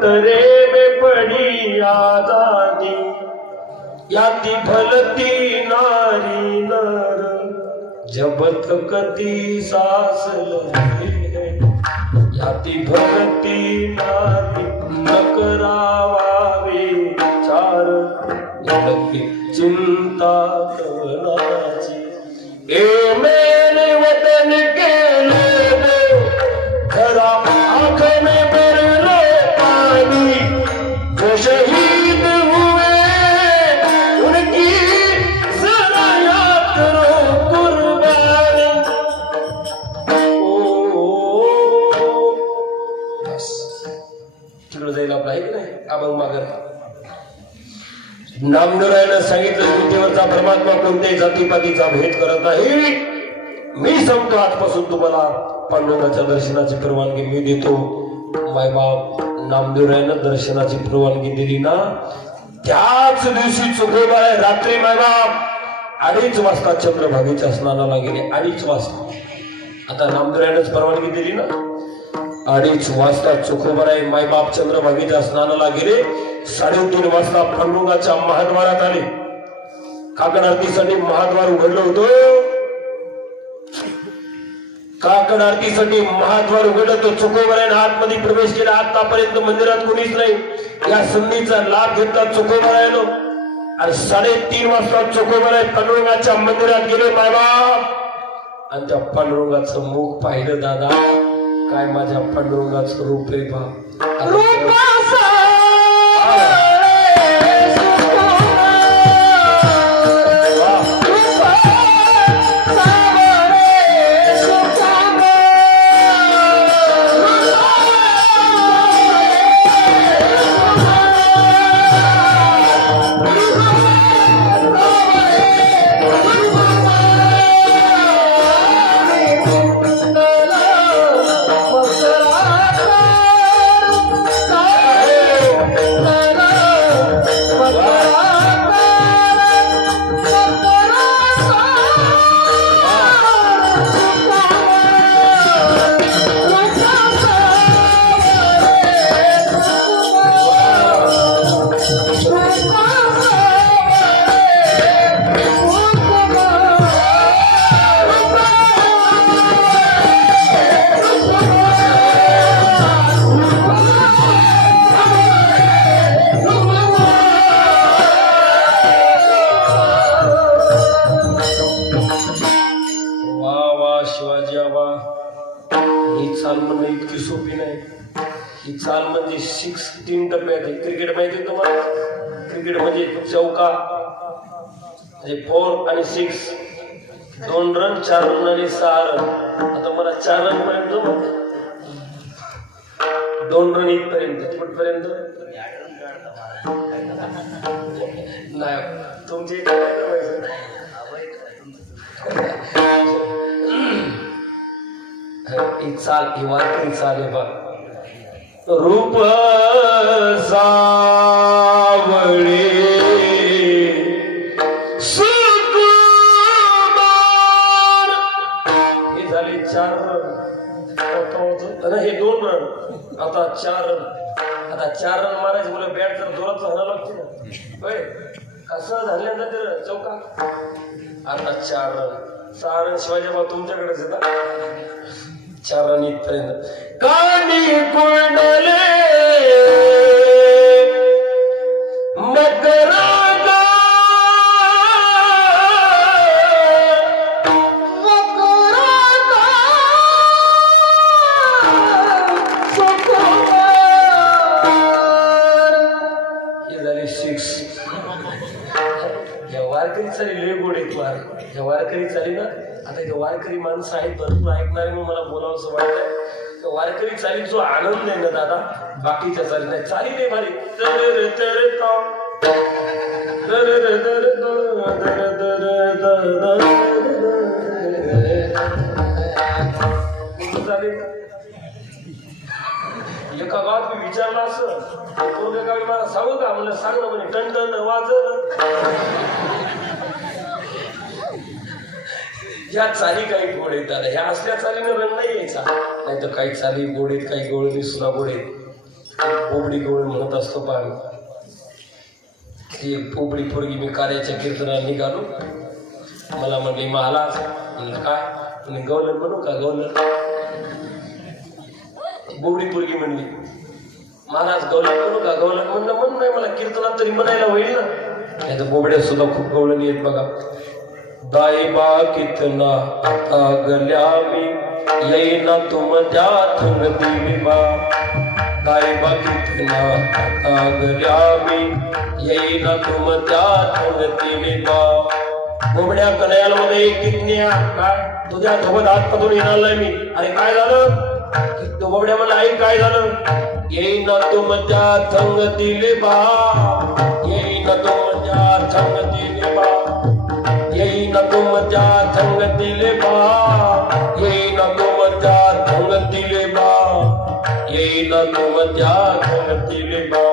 तरे में पड़ी आजादी याती भलती नारी नर जब तक ती सांस लगी है याती भलती नारी न करावावी चार लगी चिंता करण्याची ए मेरे वतन के लोगों जरा आँख में भर लो पानी जो शहीद हुए उनकी जरा याद करो कुर्बानी ओ बस तिकडे जाईल आपला आहे की नाही अभंग मागर नामदेवरायानं सांगितलं पृथ्वीवरचा परमात्मा कोणत्याही जातीपातीचा भेद करत नाही. मी सांगतो आजपासून तुम्हाला पांडुरंगाच्या दर्शनाची परवानगी मी देतो. मायबाप नामदेवरायानं दर्शनाची परवानगी दिली ना त्याच दिवशी चुकोबा रात्री मायबाप 2:30 वाजता चंद्रभागेच्या स्नानाला गेले. 2:30 वाजता. आता नामदेवरायानंच परवानगी दिली ना 2:30 वाजता चोखोबराय मायबाप चंद्रभागेच्या स्नानाला गेले. 3:30 वाजता पांडुरंगाच्या महाद्वारात आले. काकड आरतीसाठी महाद्वार उघडलं होतं. काकड आरतीसाठी महाद्वार उघडलं तो चोखोबरायनं आतमध्ये प्रवेश केला. आतापर्यंत मंदिरात कोणीच नाही. या संधीचा लाभ घेतला चोखोबरायनं आणि 3:30 वाजता चोखोबराय पांडुरंगाच्या मंदिरात गेले मायबाप आणि त्या पांडुरंगाचं मुख पाहिलं. दादा काय माझ्या पांडुरंगाचं रूप आहे बा. चाल म्हणजे 3 टप्प्यात आहे. क्रिकेट माहिती तुम्हाला. क्रिकेट म्हणजे चौका म्हणजे 4 आणि 6 2 रन 4 रन आणि 6 रन. आता मला 4 रन पर्यंत 2 रन इथपर्यंत कुठपर्यंत नाही तुमची ही चाल ही वारकरी चाल आहे बा. रूप सावळे सुकुमार हे झाले 4 रन. हे 2 रन आता 4 रन. आता 4 रन मारायचे बोला बॅट जर जोरात हाणावं लागते ना होय कसं झाल्यानंतर चौका. आता 4 रन 6 रन शिवाजीबा तुमच्याकडेच येतात. 4 रन इथपर्यंत. कानी कुंडले मकरागा हे झाले 6. या वारकरी चाली लय गोड आहेत वार. या वारकरी चाली ना आता हे वारकरी माणसं आहेत भरपूर ऐकणारे मग मला बोलावंसं वाटतंय. वारकरी चाली जो आनंद आहे ना दादा बाकीच्या चाली नाही. चाली नाही भारी एका गावात मी विचारलं असं कोणत्या गावी मला सांगू का म्हणलं सांग ना म्हणे टन वाजलं. या चाली काही गोड आहेत दादा. ह्या असल्या चालीनं रंग नाही यायचा. नाही तर काही चाली गोड आहेत काही गोड सुद्धा गोड आहेत. पोबडी गवळण म्हणत असतो पाणी ती पोबडी पोरगी मी कार्याच्या कीर्तनाला निघालो मला म्हणली महाराज म्हणलं काय म्हणे गवलन म्हणू का गवलन बोबडी पोरगी म्हणली महाराज गवलन म्हणू का गवलन म्हणलं म्हण नाही मला कीर्तनात तरी म्हणायला होईल ना नाही तर बोबड्या सुद्धा खूप गवळणी आहेत बघा दाईबा कितना आता गल्या मी येईना तुम त्या थंग दिली बा दाईबा कितना आता गल्या मी येईना तुम त्या थंग दिली बा बोबड्या कन्यालमध्ये कितन्या काय तुझ्या सोबत आतमधून येणार मी अरे काय झालं तो बोबड्या म्हणला आई काय झालं येईना तुम त्या थंग दिले बा येईना तुम त्या थंग दिले बा येईना तुम त्या थंग दिले बा येईना तुम त्या थंग दिले बा येईना तुम त्या थंग दिले बा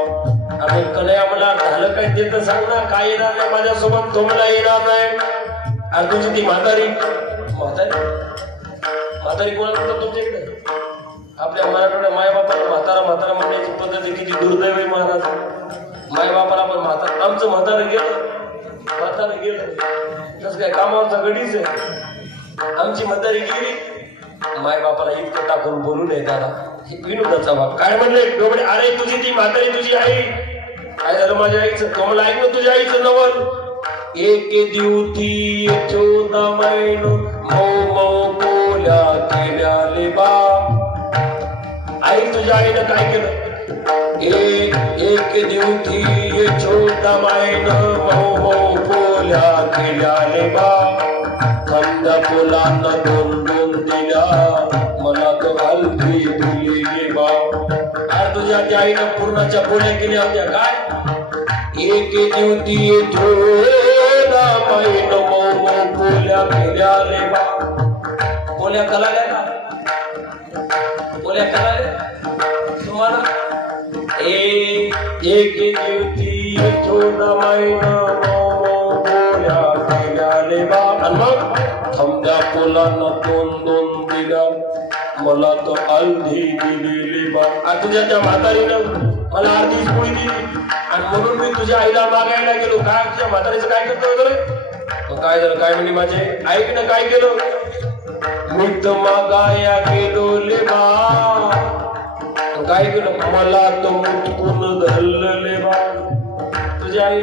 अरे कन्या मला झालं काय ते तर सांग ना काय येणार नाही माझ्यासोबत तो मला येणार नाही अरे तुझी ती म्हातारी म्हातारी कोणाला म्हणतात तुमच्या इकडे आपल्या मराठवाड्या मायबापाला म्हातारा म्हातारा म्हणण्याची पद्धती किती दुर्दैव आहे महाराज मायबापाला आपण म्हातारा आमचं म्हातारं गेलं तसं काय कामावरचा गडीच आहे आमची म्हातारी गेली मायबापाला इतकं टाकून बोलू नये दादा हे विनोदाचा भाग काय म्हणले डोबडे अरे तुझी ती म्हातारी तुझी आई काय झालं माझ्या आईचं तो मला ऐकलं तुझ्या आईचं नवल एक दिवशी 14 महिनो मऊ मऊ बोल्या केल्याले बा आई तुझ्या आईनं काय केलं एक दिवशी 14 महिनो मऊ मऊ बोल्या केल्याले बा खंड फुलांना दोन दिल्या मला तो हलती दिली बा अरे तुझ्या त्या आईनं पूर्णाच्या बोल्या केल्या होत्या काय एक दिवशी 14 महिनो मऊ मऊ बोल्या केल्याले बा बोल्या कलाल्या का बोल्या कलाल्या तुम्हाला एक दिवशी 14 महिनो मऊ मऊ बोल्या केल्याले बा आणि मग थंब्या फुलांना दोन दिल्या मला तो अर्धी दिलेली बा आणि तुझ्या त्या म्हातारीनं मला अर्धीच पोळी दिली आणि म्हणून मी तुझ्या आईला मागायला गेलो काय तुझ्या म्हातारीचं काय करतो वगैरे मग काय झालं काय म्हणली माझे आईनं काय केलं मी तर मागाया गेलो ले बा काय केलं मला तो मुटकून धरलं ले बा तुझ्या आई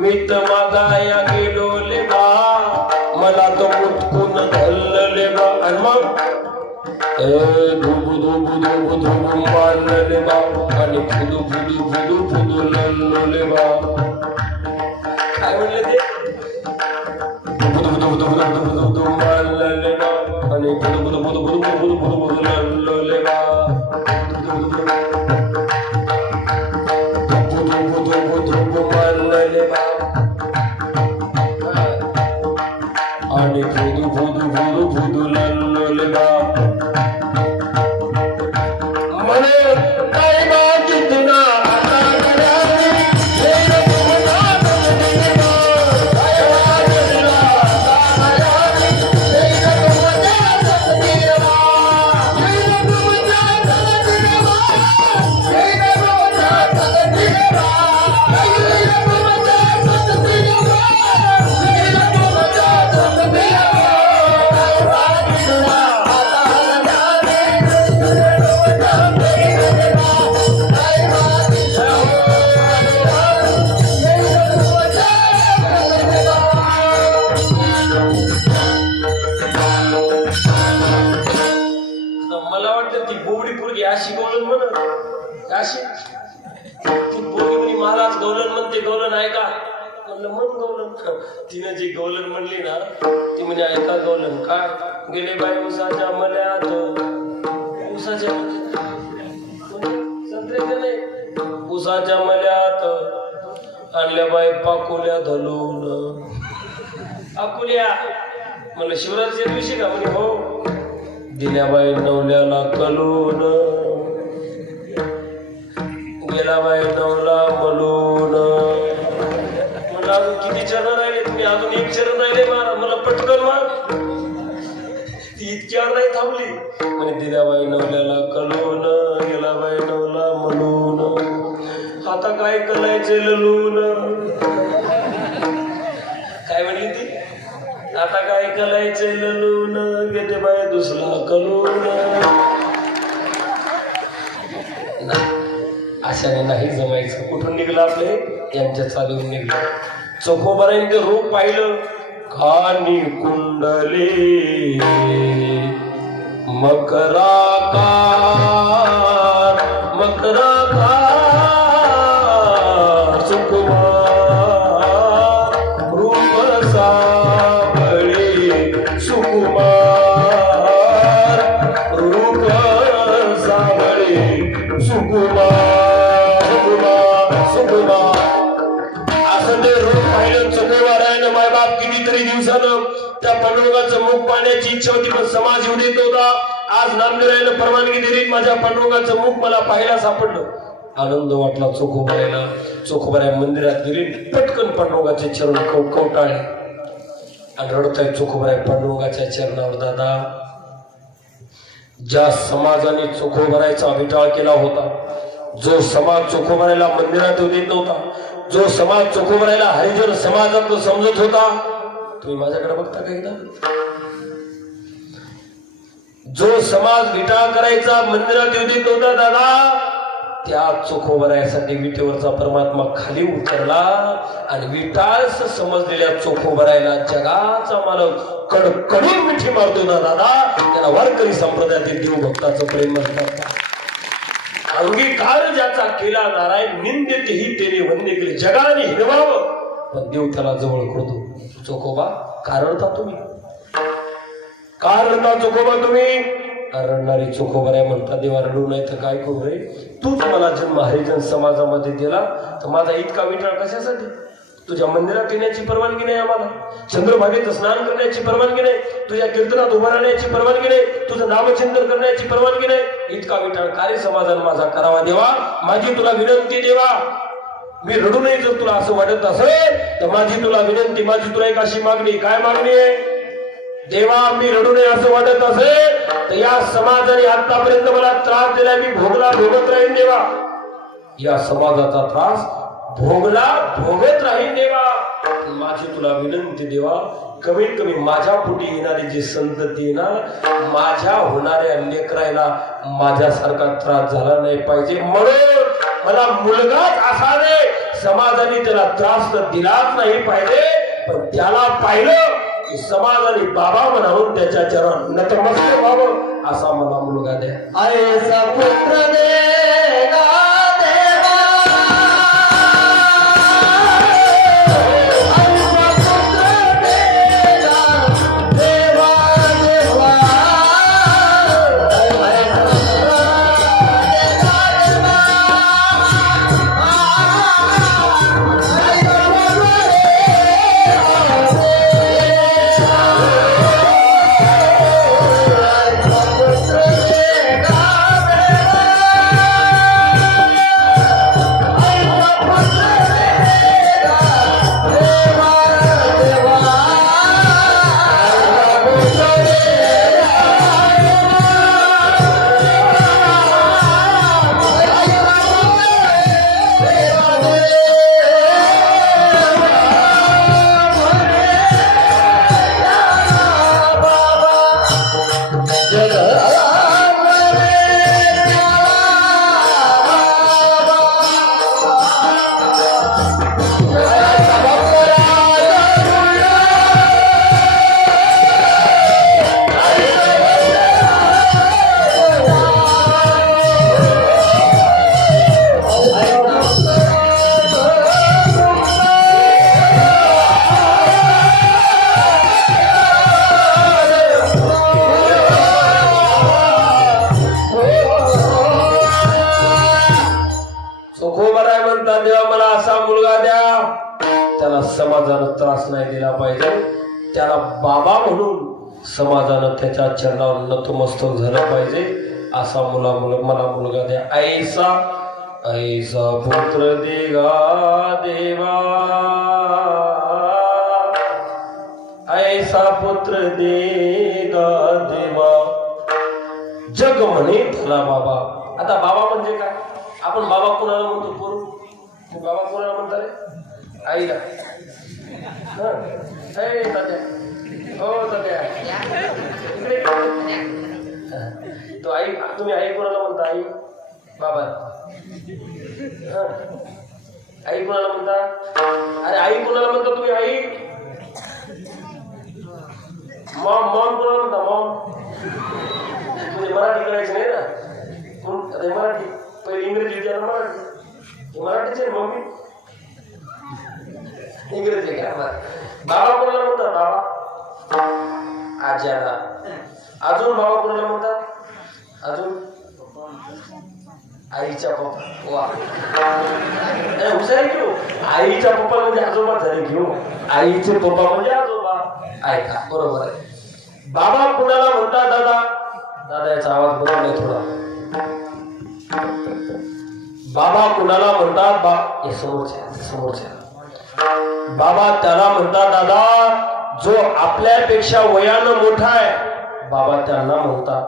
मी तर मागाया गेलो ले बा मला तो मुटकून धरले बा आणि मग धुबू धुबू धुबू धुबू मारले बा आणि फुदू फुदू फुदू फुदू लल्ले बा काय म्हणले ते धुबू धुबू धुबू धुबू धुबू धुबू मारले बा आणि फुदू फुदू फुदू फुदू फुदू फुदू फुदू लल्ले बा धुबू धुबू धुबू मारले बा आणि फुदू फुदू फुदू फुदू लल्ले बा मने काय बा कितना आता गया हे तुमना दिले बा काय बा कितना आता गया हे तुमना दिले बा हे तुमना दिले बा हे तुमना दिले बा हे तुमना दिले बा मला वाटतं ती बोबडी पोरगी अशी गवलन म्हणत अशी ती पोरगी म्हणे महाराज गवलन म्हणते गवलन ऐका म्हणलं मन गवलन तिने जी गवलन म्हणली ना ती म्हणे ऐका गवलन काय गेले बाई उसाच्या मल्यात उसाच्या संत्र्याच्या नाही उसाच्या मल्यात आणल्या बाई पाकुल्या धलून अकुल्या म्हणलं शिवरात्रीच्या दिवशी का म्हणे हो दिल्या बाई नवल्याला कलून गेला बाई नवला मलून म्हणलं अजून किती चरण राहिले तुम्ही अजून एक चरण राहिले मारा मला पटकन मार ती इतक्यावर नाही थांबली म्हणे दिल्या बाई नवल्याला कलून गेला बाई नवला आता काय कलायचे ललून काय म्हणली ती आता काय कलायचे ललून घेते बाय दुसरा कलून अशाने नाही जमायचं कुठून निघलं आपले यांच्या चालून निघलं चोखोबारांचे रूप पाहिलं खानी कुंडले मकराकार सुकुमार रूप सावळे सुकुमार रूप सावळे सुकुमार सुकुमार असं ते रूप पाहिलं चोखोबारायनं मायबाप कितीतरी दिवसानं त्या पांडुरंगाचं मुख पाहण्याची इच्छा होती पण समाज येऊ देत होता आज नामदेवानं परवानगी दिली माझ्या पांडुरंगाचं मुख मला पाहायला सापडलं आनंद वाटला चोखोबाराय मंदिरात गेली पटकन पांडुरंगाचे चरण कवटाळले आणि रडताय चोखोबाराय पांडुरंगाच्या चरणावर दादा ज्या समाजाने चोखोबारायचा विटाळ केला होता जो समाज चोखोबारायला मंदिरात येऊ देत नव्हता जो समाज चोखोबारायला हरिजन समाजात समजत होता तुम्ही माझ्याकडे बघता का एकदा जो समाज विटाळ करायचा मंदिरात येऊ देत होता दादा त्या चोखोबारायसाठी विटेवरचा परमात्मा खाली उतरला आणि विटाळस समजलेल्या चोखोबारायला जगाचा मालक कडकडून मिठी मारतो ना दादा त्याला वारकरी संप्रदायातील देव भक्ताचं प्रेम म्हणतात अंगीकार ज्याचा केला नारायण निंदेतेही तेने वंदे केले जगाने हिरवावं पण देव त्याला जवळ करतो चोखोबा कारळता तुम्ही कारळता चोखोबा तुम्ही रडणारी चोखोबाराय म्हणता देवा रडू नाही तर काय करू रे तूच मला जन्म हरिजन समाजामध्ये दिला तर माझा इतका विटाळ कशासाठी तुझ्या मंदिरात येण्याची परवानगी नाही आम्हाला चंद्रभागेत स्नान करण्याची परवानगी नाही तुझ्या कीर्तनात उभं राहण्याची परवानगी नाही तुझं नामचिंतन करण्याची परवानगी नाही इतका विटाळ कार्य समाजाने माझा करावा देवा माझी तुला विनंती देवा मी रडू नये जर तुला असं वाटत असेल तर माझी तुला विनंती माझी तुला एक अशी मागणी काय मागणी आहे देवा मी रडू नये असं वाटत असेल तर या समाजाने आतापर्यंत मला त्रास दिला मी भोगत राहीन देवा या समाजाचा त्रास भोगत राहीन देवा माझी तुला विनंती देवा कमीत कमी माझ्या पोटी येणारी जी संतती आहे ना माझ्या होणाऱ्या लेकरायला माझ्यासारखा त्रास झाला नाही पाहिजे म्हणून मला मुलगाच असावे समाजाने त्याला त्रास तर दिलाच नाही पाहिजे पण त्याला पाहिलं की समाजाने बाबा म्हणावून त्याच्या चरण नतमस्तक व्हावं असा मला मुलगा द्या ऐसा पुत्र देगा समाजानं त्रास नाही दिला पाहिजे त्याला बाबा म्हणून समाजानं त्याच्या चरणावर नतमस्तक झालं पाहिजे असा मला मुलगा द्या ऐसा ऐसा पुत्र देगा देवा ऐसा पुत्र देगा देवा जग म्हणे त्याला बाबा आता बाबा म्हणजे काय आपण बाबा कोणाला म्हणतो तू बाबा कोणाला म्हणता रे? आईला. हं. ए तात्या, हो तात्या इकडे. तो आई, तुम्ही आई कोणाला म्हणता? आई बाबा. हं. आई कोणाला म्हणता? अरे आई कोणाला म्हणता तुम्ही? आई मॉम. मॉम कोणाला म्हणता? मॉम. म्हणजे मराठी करायची नाही ना. अरे मराठी पहिले इंग्रजी विचार. मराठी मराठीचे मम्मी इंग्रजी का? बाबा कोणाला म्हणतात? बाबा. आज्याला. अजून बाबा कोणाला म्हणतात? अजून आईच्या पप्पा. वा हुशार घेऊ. आईच्या पप्पा म्हणजे आजोबा झाले घेऊ. आईचे पप्पा म्हणजे आजोबा. ऐका बरोबर आहे. बाबा कुणाला म्हणतात? दादा. दादा याचा आवाज बरोबर नाही थोडा. बाबा कुणाला म्हणतात? समोरच्या बाबा त्याला म्हणतात दादा जो आपल्यापेक्षा वयानं मोठा आहे. बाबा त्यांना म्हणतात.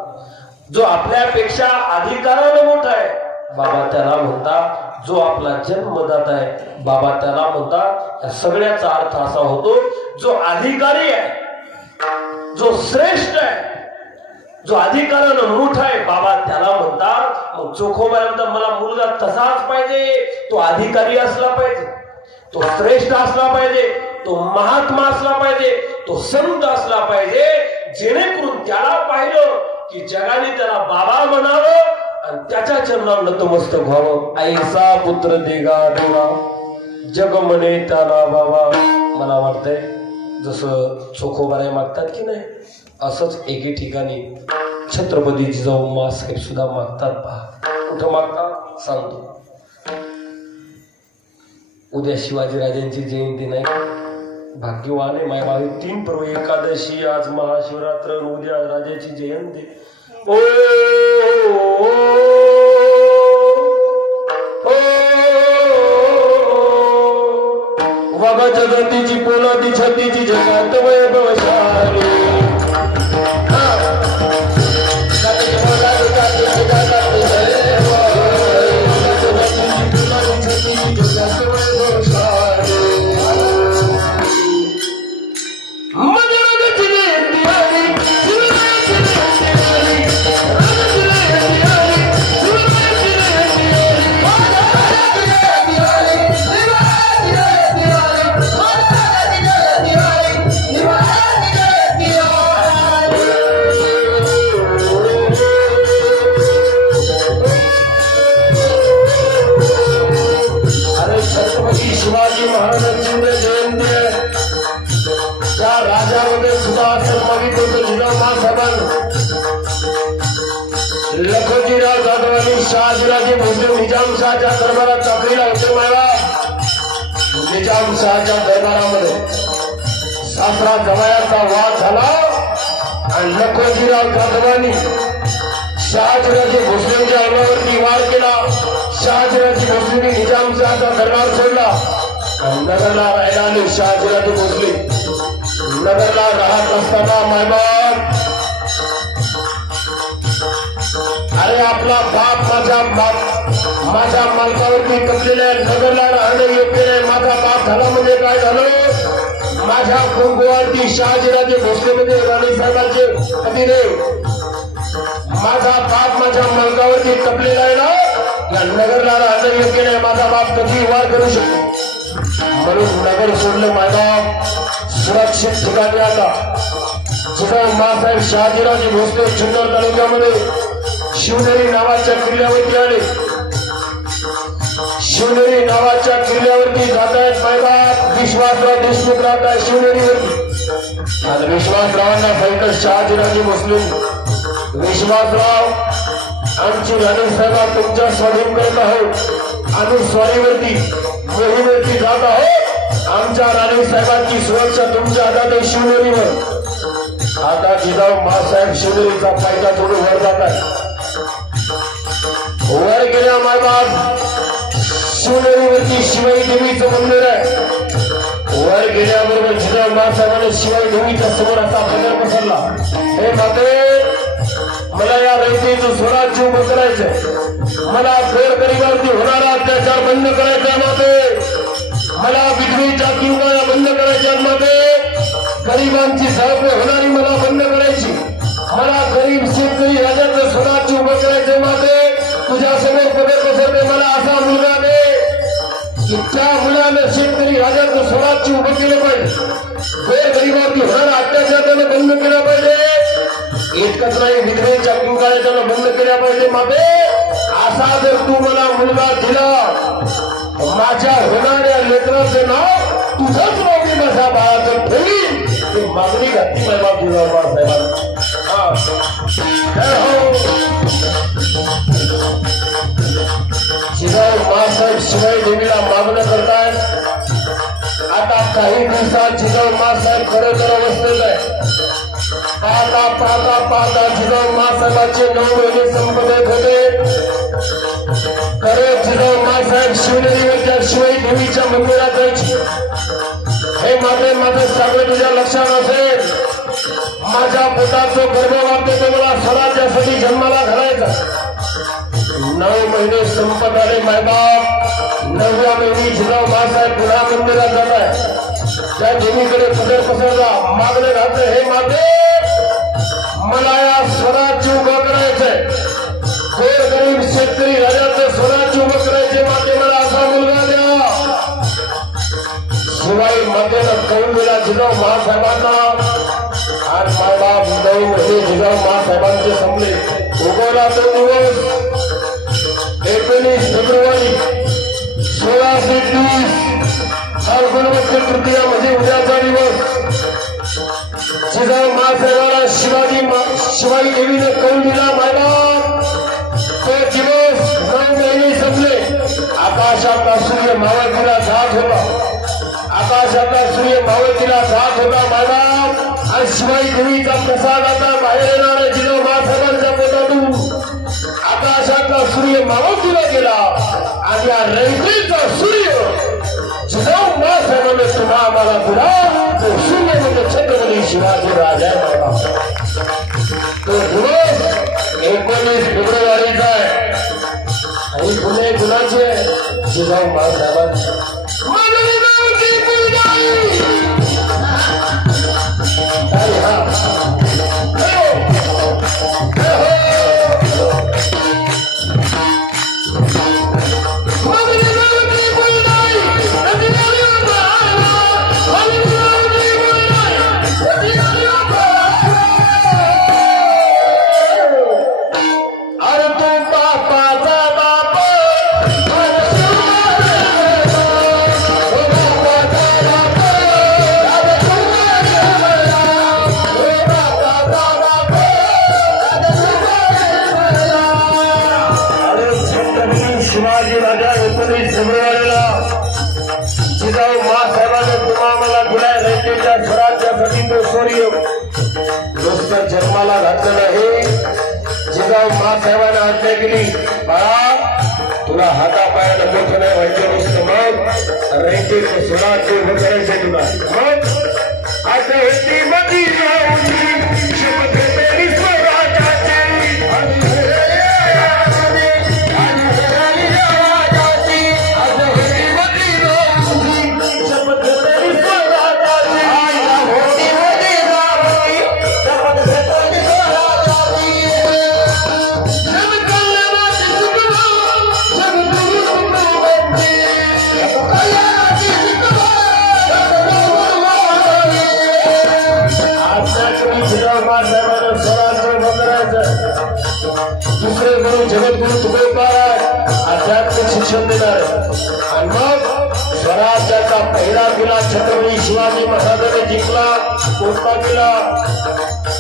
जो आपल्यापेक्षा अधिकारानं मोठा आहे. बाबा त्याला म्हणतात. जो आपला जन्मदाता आहे. बाबा त्याला म्हणतात. या सगळ्याचा अर्थ असा होतो जो अधिकारी आहे, जो श्रेष्ठ आहे, जो अधिकारानं मोठा आहे. बाबा त्याला म्हणतात. मग चोखोबाऱ्यांत मला मुलगा तसाच पाहिजे. तो अधिकारी असला पाहिजे, तो श्रेष्ठ असला पाहिजे, तो महात्मा असला पाहिजे, तो संत असला पाहिजे, जेणेकरून त्याला पाहिलं की जगाने त्याला बाबा म्हणावं आणि त्याच्या चरणात नतमस्तक व्हावं. ऐसा पुत्र देगा देवा जग म्हणे त्याला बाबा. मला वाटतंय जसं चोखोबाऱ्या मागतात की नाही, असंच एके ठिकाणी छत्रपती जिजाऊ मासाहेब सुद्धा मागतात. पहा कुठं मागतात सांगतो. उद्या शिवाजीराजांची जयंती नाही. भाग्यवान आहे मायबाई. 3 पर्व एकादशी, आज महाशिवरात्र, उद्या राजाची जयंती. ओ वग जगतीची पोलादी छतीची जगात वैभवशाली. लखोजीराव जाधवांनी शहाजीराजे भोसले निजाम शहाच्या दरबारात चाकरीला होते. मला निजाम शहाच्या दरबारामध्ये सासरा जमायाचा वाद झाला आणि लखोजीराव जाधवांनी शहाजीराजे भोसलेंच्या अंगावरती वार केला. शहाजीराजे भोसलेंनी निजाम शहाचा दरबार सोडला आणि नगरला राहायला आले. शहाजीराजे भोसले नगरला राहत असताना मायबाप, अरे आपला बाप माझ्या मालकावरती कपलेल्या नगरला राहणे योग्य नाही. माझा बाप झाला म्हणजे काय झालं? माझ्या कुंकुवावरती शहाजीराजे भोसले म्हणजे राणी साहेबांचे अतिरेक. माझा बाप माझ्या मालकावरती कपलेला आहे ना, नगरला राहणे योग्य नाही. माझा बाप कधी वार करू शकतो म्हणून नगर सोडलं. माझा सुरक्षित ठिकाणी आता जिजाऊ मासाहेब शहाजीराजे भोसले जुन्नर तालुक्यामध्ये शिवनेरी नावाच्या किल्ल्यावरती आले. शिवनेरी नावाच्या किल्ल्यावरती जात आहेत मायबाप. विश्वासराव देशमुख राहत आहे शिवनेरीवरती आणि विश्वासरावांना सांगतात शहाजीराजे भोसले, विश्वासराव आमची राणी साहेब तुमच्या स्वाधीन करत आहोत. आम्ही स्वारीवरती मोहीमेवरती जात आहोत. आमच्या राणी साहेबांची सुरक्षा तुमच्या हातात आहे शिवनेरीवर. आता जिजाऊ मासाहेब शिवनेरीचा फायदा सोडून वर जात आहे. वर गेल्या मायबाप शिवनेरीवरती शिवाई देवीचं मंदिर आहे. वर गेल्याबरोबर जिजाऊ मासाहेबांनी शिवाई देवीच्या समोर असा पदर पसरला. हे माते, मला या रयतेचं स्वराज्य उभं करायचंय. मला गोरगरिबावरती होणारा अत्याचार बंद करायचा माते. गरिबांची झळपळ होणारी मला बंद करायची. मला गरीब शेतकरी राजाचं स्वराज्य उभं करायचे. माझे तुझ्या समोर पदर पसरते मला असा मुलगा दे की त्या मुलानं शेतकरी राजाचं स्वराज्य उभं केलं पाहिजे. गरिबांची होणारा अत्याचार त्यानं बंद केला पाहिजे. इतकंच नाही, विधवेच्या किंकाळ्या त्यानं बंद केल्या पाहिजे. मागे असा जर तू मला मुलगा दिला, माझ्या होणाऱ्या लेकराचं नाव तुझंच नाव मी माझ्या बाळाचं ठेवीन. ती मागणी घातली माझ्या जिजाऊ जिजाऊ मासाहेब शिवाई देवीला मागणं करतायत. आता काही दिवसात जिजाऊ मासाहेब खरोखर अवस्थेत आहे. पाहता पाहता पाहता जिजाऊ मासाहेबांचे 9 महिने संपत होते. खरे जिजाऊ मासाहेब शिवनेरीवरच्या शिवाई देवीच्या मंदिरात जायची. हे माझं सगळं तुझ्या लक्षात असेल. माझ्या पोटाचं गर्भवाते तो मला स्वराज्यासाठी जन्माला घालायचा. 9 महिने संपत आले मायबाप. 9व्या महिनी जिजाऊ मासाहेब पुन्हा मंदिरात जात आहे. त्या देवीकडे पदर पसरला, मागणं घातलं, हे माते मला या स्वराज्य उभं करायचंय. गरीब शेतकरी राजाचं स्वराज्य उभं करायचे. माते मला असा मुलगा द्या. शिवाई मातेनं कळून दिला जिजाऊ महासाहेबांना. आज मायबाप 9 महिने जिजाऊ महासाहेबांचे संपले. उगवला तो दिवस 19 फेब्रुवारी 1630 फाल्गुन तृतीया म्हणजे उद्याचा दिवस. जिजाऊ महासाहेबाला शिवाई देवीने कळून दिला. मायबाप तो दिवस 9 महिने संपले. आकाशातला सूर्य मावळतीला जात होता. आकाशातला सूर्य मावळतीला जात होता मायबाप. आणि शिवाई देवीचा प्रसाद आता बाहेर येणार आहे जिजाऊ महासाहेबांच्या पोटातून. आकाशातला सूर्य मावळतीला गेला आणि या रैतीचा सूर्य जिजाऊ मासाहेबांनी तुम्हा आम्हाला दिला. तो सूर्य म्हणजे छत्रपती शिवाजी राजा बाबा. तो दिवस 19 फेब्रुवारीचा आहे आणि पुणे गुणाचे जिजाऊ मासाहेबांचे. शिवाजी राजा 19 फेब्रुवारीला जिजाऊ मासाहेबांनी तुम्हा मला दिलाय रयतेच्या स्वराज्यासाठी. तो सूर्य नुसतं जन्माला घातलेलं आहे. जिजाऊ मासाहेबांनी आज्ञा केली, बाळा तुला हातापायाला मोठं नाही व्हायचं नुसतं. मग रयतेचं स्वराज्य उभं करायचंय तुला. मग आता होती मधी शपथ घेतली स्वराज्याची. दुसरे गुरु जगद्गुरु तुकोबाराय आध्यात्मिक शिक्षण देणार. आणि मग स्वराज्याचा पहिला किल्ला छत्रपती शिवाजी महाराजांनी जिंकला. कोणता किल्ला?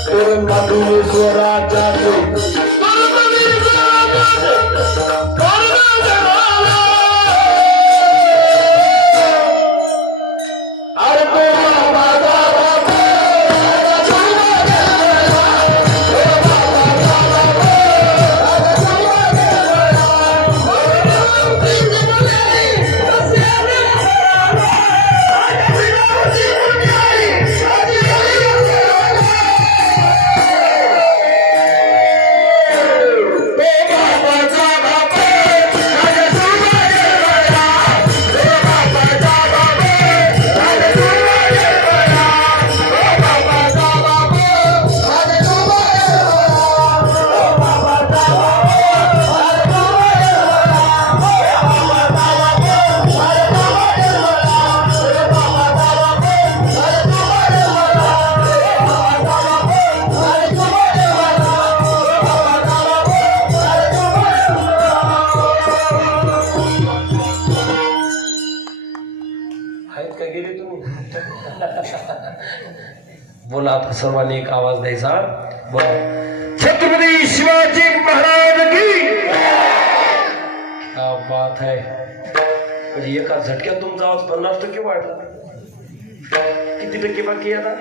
तोरणमातीने स्वराज्याचे. बोला आता सर्वांनी एक आवाज द्यायचा. बोला छत्रपती शिवाजी महाराज की. क्या बात है. म्हणजे एका झटक्यात तुमचा आवाज 50% वाढला. किती टक्के बाकी आहे आता?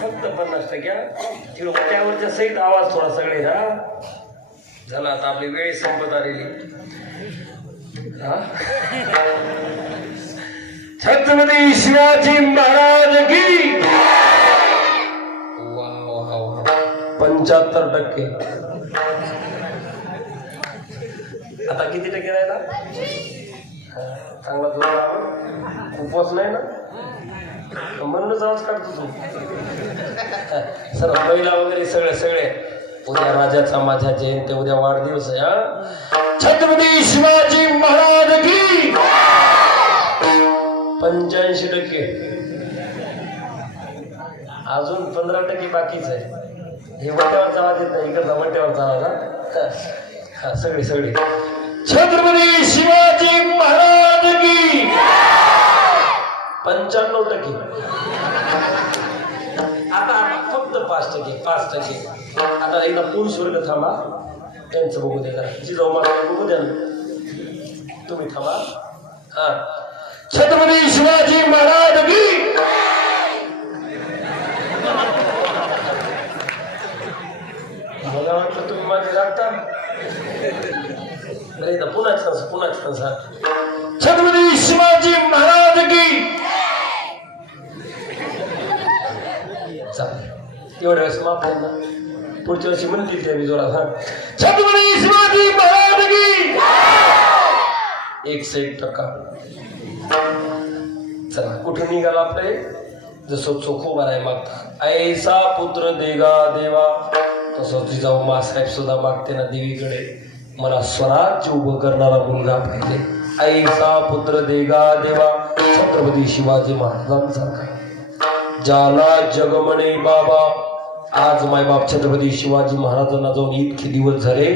फक्त 50%. त्यावरच्या सहित आवाज थोडा सगळे हा झाला. आता आपली वेळ संपत आलेली. छत्रपती शिवाजी महाराज की. 75%. आता किती टक्के राहिला? चांगला तुला खूपच नाही ना म्हणूनच आवाज काढतो तू. सर्व महिला वगैरे सगळे उद्या राजाचा माझ्या जयंती, उद्या वाढदिवस आहे. हा छत्रपती शिवाजी महाराज की. 85%. अजून 15% बाकीच आहे. हे वट्यावरचा आवाज येत नाही. इकडचा वट्यावरचा आवाज. हा सगळे छत्रपती शिवाजी महाराज की. 95%. आता फक्त 5%. आता एकदा पूर्ण स्वर्ग थांबा. त्यांचं बघू दे जरा. जिजाऊ मला बघू द्या ना. तुम्ही थांबा. हा छत्रपती शिवाजी महाराज की. मला वाटतं तुम्ही माझे लागता. पुन्हा छत्रपती शिवाजी महाराज की. एवढ्या वेळेस माफ आहे ना. पुढच्या वर्षी म्हणतील त्या मी जोरात. छत्रपती शिवाजी महाराज की. 61%. चला कुठे निघाला आपले. जसं चोखोबा आहे मागता. ऐसा पुत्र देगा देवा. तसं जिजाऊ मासाहेब सुद्धा मागते ना देवीकडे. मला स्वराज्य उभं करणारा मुलगा पाहिजे. ऐसा पुत्र देगा देवा. छत्रपती शिवाजी महाराजांसारखा. ज्याला जग म्हणे बाबा. आज मायबाप छत्रपती शिवाजी महाराजांना जाऊन इतके दिवस झाले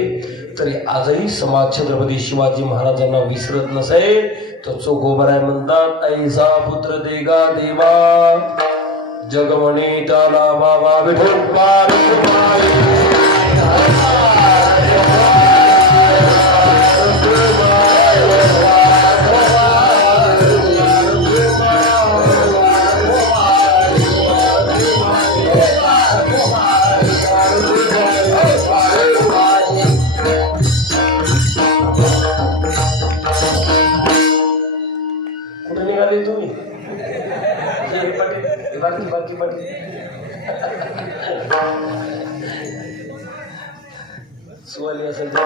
तरी आजही समाज छत्रपती शिवाजी महाराजांना विसरत नसेल. तर चोखोबराय म्हणतात ऐसा पुत्र देगा देवा. जग म्हणे त्याला बाबा. विठोबा कुठे निघाले तुम्ही. बाकी सुवाली असेल तर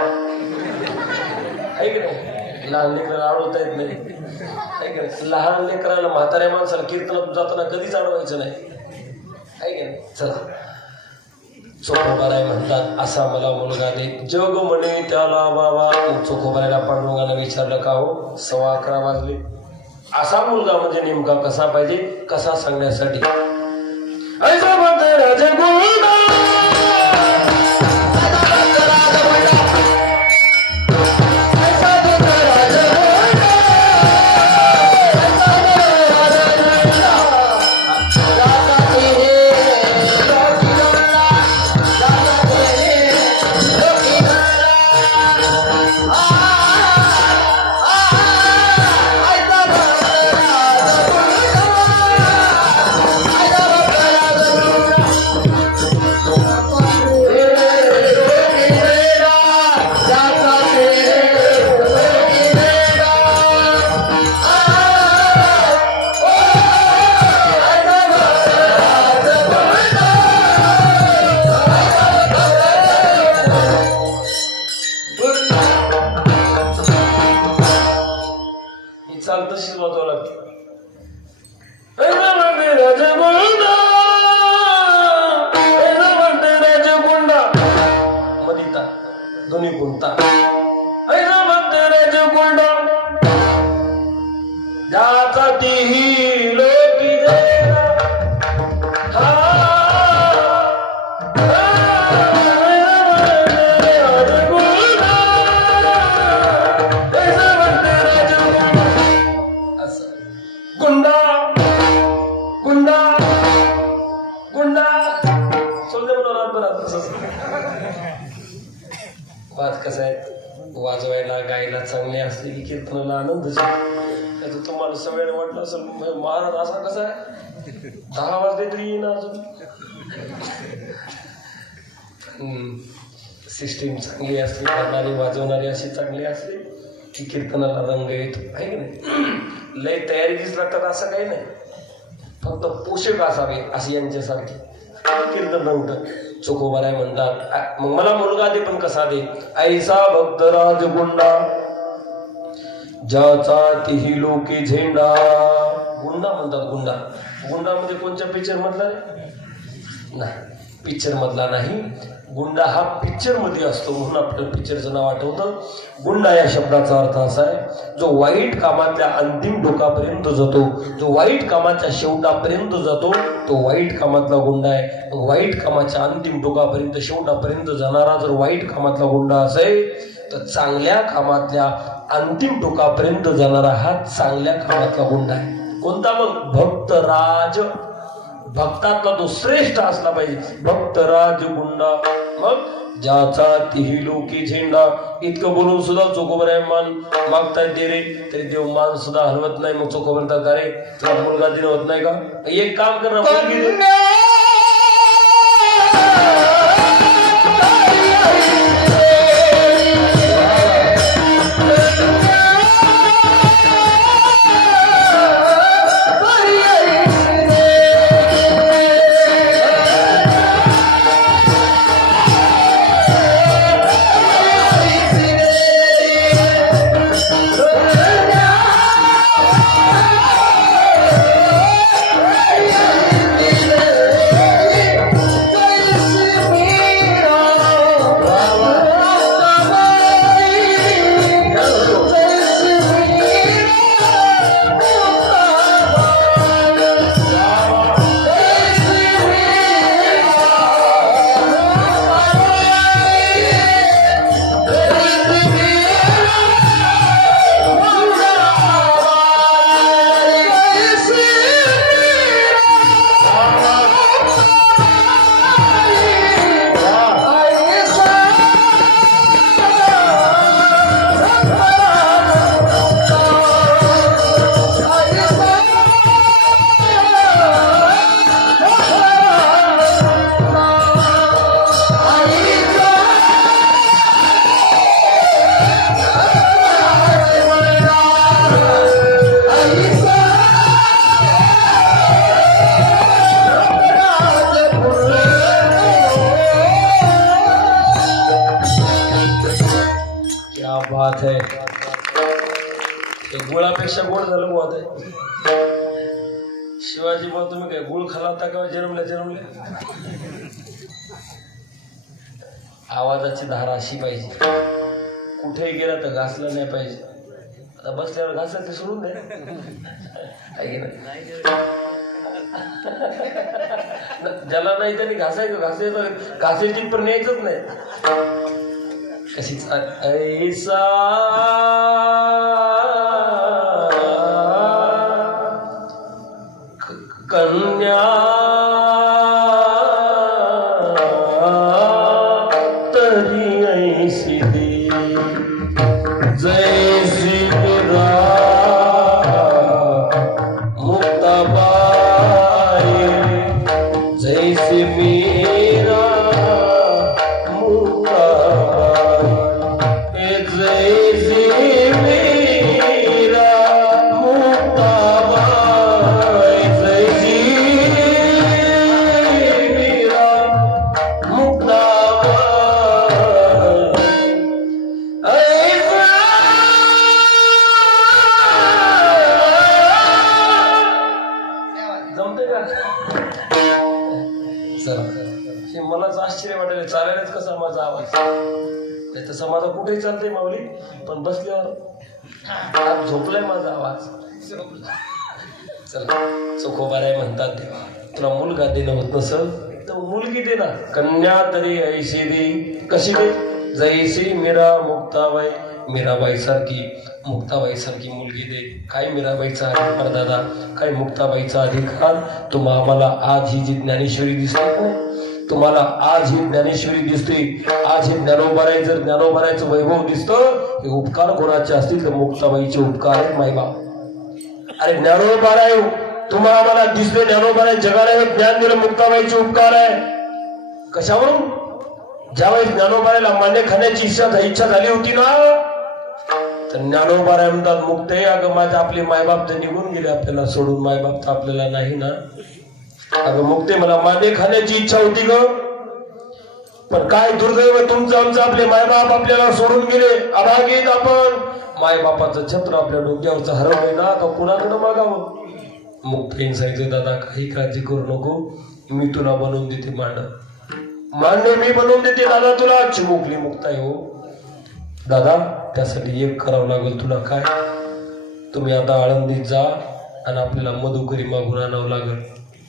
ऐक नाही. लहान लेकराला अडवता येत नाही. ऐक नाही. लहान लेकराला म्हाताऱ्या माणसाला कीर्तनात जाताना कधीच अडवायचं नाही. ऐक नाही. चला चोखोबाराय म्हणतात असा मला मुलगा दे. जग म्हणे त्याला बाबा. चोखोबारायला पांडुरंगाने विचारलं का हो 11:15 वाजले. असा मुलगा म्हणजे नेमका कसा पाहिजे कसा सांगण्यासाठी. ऐसा म्हणते राजगुंडा. चाल तशीच वाजवावं लागते. राजगुंडा मदिता दोन्ही गुंता. राजगुंडा ज्याचा तीही लोकी गुंडा. असले की कीर्तनाला आनंद त्याचं तुम्हाला सगळ्यांना वाटलं असेल महाराज असा कसा आहे 10 वाजले तरी येईना अजून. सिस्टीम चांगली असली करणारी वाजवणारी अशी चांगली असली की कीर्तनाला रंग येतो आहे की नाही. लय तयारी दिसला तर असं काही नाही, फक्त पोषक असावे अशी यांच्यासारखी कीर्तन नव्हतं. चोखोबाराय म्हणतात मग मला मुलगा दे पण कसा दे. ऐसा भक्तराज गुंडा ज्याचा तिही लोके झेंडा. गुंडा म्हणतात गुंडा. गुंडा म्हणजे कोणत्या पिक्चर मधला नाही, पिक्चर मधला नाही. गुंडा हा पिक्चर मध्ये असतो म्हणून आपलं पिक्चरचं नाव आठवतं. गुंडा या शब्दाचा अर्थ असा आहे जो वाईट कामातल्या अंतिम टोकापर्यंत जातो, जो वाईट कामाच्या शेवटापर्यंत जातो तो वाईट कामातला गुंडा आहे. वाईट कामाच्या अंतिम टोकापर्यंत शेवटापर्यंत जाणारा जर वाईट कामातला गुंडा असेल तर चांगल्या कामातल्या अंतिम टोकापर्यंत जाणारा हा चांगल्या कामातला गुंडा आहे. कोणता मग? भक्तराज. भक्तातला तो श्रेष्ठ असला पाहिजे, भक्तराज गुंडा. मग ज्याचा तिही लोकी झेंडा. इतकं बोलून सुद्धा चोखोबाराय मान मागताय दे रे, तरी देव मान सुद्धा हलवत नाही. मग चोखोबार म्हणतात का रे तुला मुलगा देणं होत नाही का? एक काम कर ना, मुलगी दे. बात है. गुळापेक्षा गोड झालं बुवा ते. शिवाजी बुवा तुम्ही काय गुळ खाला होता का जन्मल्या? आवाजाची धारा अशी पाहिजे, कुठेही गेला तर घासलं नाही पाहिजे. आता बसल्यावर घासलं ते सोडून दे ज्याला नाही त्यांनी घासायचं घासायची पण न्यायचंच नाही. कशीच ऐसा कन्या तरी ऐसी दे जैसी मुक्ताबाई जैसे मेरा मलाच आश्चर्य वाटायला चालायलाच कसा माझा आवाज. त्याचा समाजा कुठेही चालतंय माऊली, पण बसल्यावर आज झोपलाय माझा आवाज. चला चोखोबाराय म्हणतात देवा तुला मुलगा देणं होत नसल तर मुलगी दे ना. कन्या तरी ऐशी दे. कशी दे? जैसी मीरा मुक्ताबाई. मीराबाई सारखी मुक्ताबाई सारखी मुलगी दे. काय मीराबाईचा अधिकार दादा, काय मुक्ताबाईचा अधिकार. आम्हाला आज ही जी ज्ञानेश्वरी दिसते का, तुम्हाला आज ही ज्ञानेश्वरी दिसते, आज हे ज्ञानोबाराय जर ज्ञानोबारायचं वैभव दिसतं हे उपकार कोणाचे असतील तर मुक्ताबाईचे उपकार आहेत मायबाप. अरे ज्ञानोबा आहे, तुम्हाला मला दिसले ज्ञानोबा आहे, जगाला हे ज्ञान दिलं मुक्ताबाईचे उपकार आहे. कशावरून? ज्यावेळेस ज्ञानोबाला मान्य खाण्याची इच्छा झाली होती ना, तर ज्ञानोबा म्हणतात मुक्ते अगं माझे आपले मायबाप तर निघून गेले आपल्याला सोडून, मायबाप तर आपल्याला नाही ना. अगं मुक्ते मला मान्य खाण्याची इच्छा होती ग, पण काय दुर्दैव तुमचं आमचं, आपले मायबाप आपल्याला सोडून गेले. अभागीत आपण, मायबापाचं छत्र आपल्या डोक्यावरचं हरवलंय ना, तर कुणाकडे मागावं. मुक्तेने सांगितलं दादा काही काळजी करू नको, मी तुला बनवून देते मांड मी बनवून देते दादा तुला. चिमुकली मुक्ताई हो दादा, त्यासाठी एक करावं लागेल तुला. काय? तुम्ही आता आळंदीत जा आणि आपल्याला मधुकरी मागून आणावं लागेल.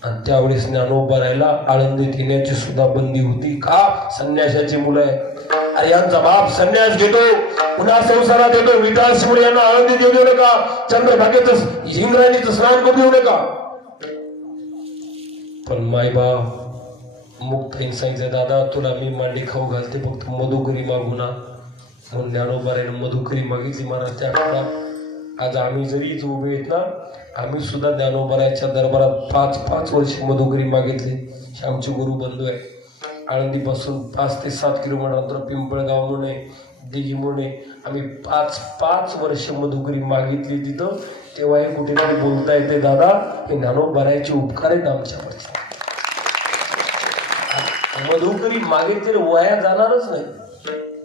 आणि त्यावेळेस ज्ञानोबा राहिला आळंदीत येण्याची सुद्धा बंदी होती. का? संन्यासाची मुलं आहे. अरे यांचा बाप संन्यास घेतो, पुन्हा संसारात येतो, विटाळशीमुळे यांना आळंदीत येऊ देऊ नका, चंद्रभागेचं इंद्रायणीचं स्नान करू देऊ नका. पण मायबाप मुक्ताईने सांगितलं दादा तुला मी मांडी खाऊ घालते, फक्त मधुकरी मागू ना. म्हणून ज्ञानोबा राहिला मधुकरी मागितली महाराज त्या काळात. आज आम्ही जरी उभे आहेत ना, आम्ही सुद्धा ज्ञानोबाराच्या दरबारात 5-5 वर्ष मधुकरी मागितली. आमचे गुरु बंधू आहे. आळंदीपासून 5 ते 7 किलोमीटर अंतर पिंपळगाव म्हणून दिघी म्हणून आम्ही 5-5 वर्ष मधुकरी मागितली तिथं. तेव्हा हे कुठेतरी बोलता येते दादा हे ज्ञानोबाराचे उपकार आहेत आमच्यावरचे. मधुकरी मागितली वया जाणारच नाही.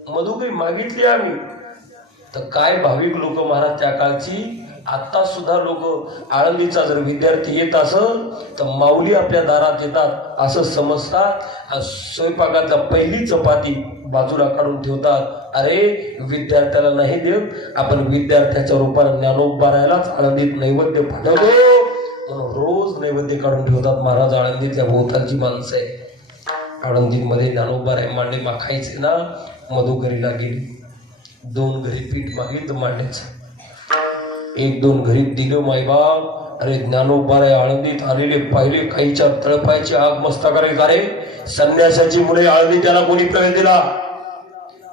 मधुकरी मागितली आम्ही तर काय भाविक लोक महाराज त्या काळची. आता सुद्धा लोक आळंदीचा जर विद्यार्थी येत असेल तर माऊली आपल्या दारात येतात असं समजतात. स्वयंपाकातला पहिली चपाती बाजूला काढून ठेवतात. अरे विद्यार्थ्याला नाही देत, आपण विद्यार्थ्याच्या रूपाने ज्ञानोबा राहायलाच आळंदीत नैवेद्य पाठवतो म्हणून रोज नैवेद्य काढून ठेवतात महाराज. आळंदीतल्या भोवतालची माणसं आहे. आळंदीमध्ये ज्ञानोबा राय मांडे माखायचे ना, मधुकरीला गेली. 2 घरी पीठ मागितलं मांड्याचं, 1-2 घरी दिलं मायबाप. अरे ज्ञानोबा राय आळंदीत आलेले पाहिले, काहीच्या तळपायची आग मस्त करायचं. अरे संन्यासाची मुले आळंदी त्याला कोणी प्रवेश दिला?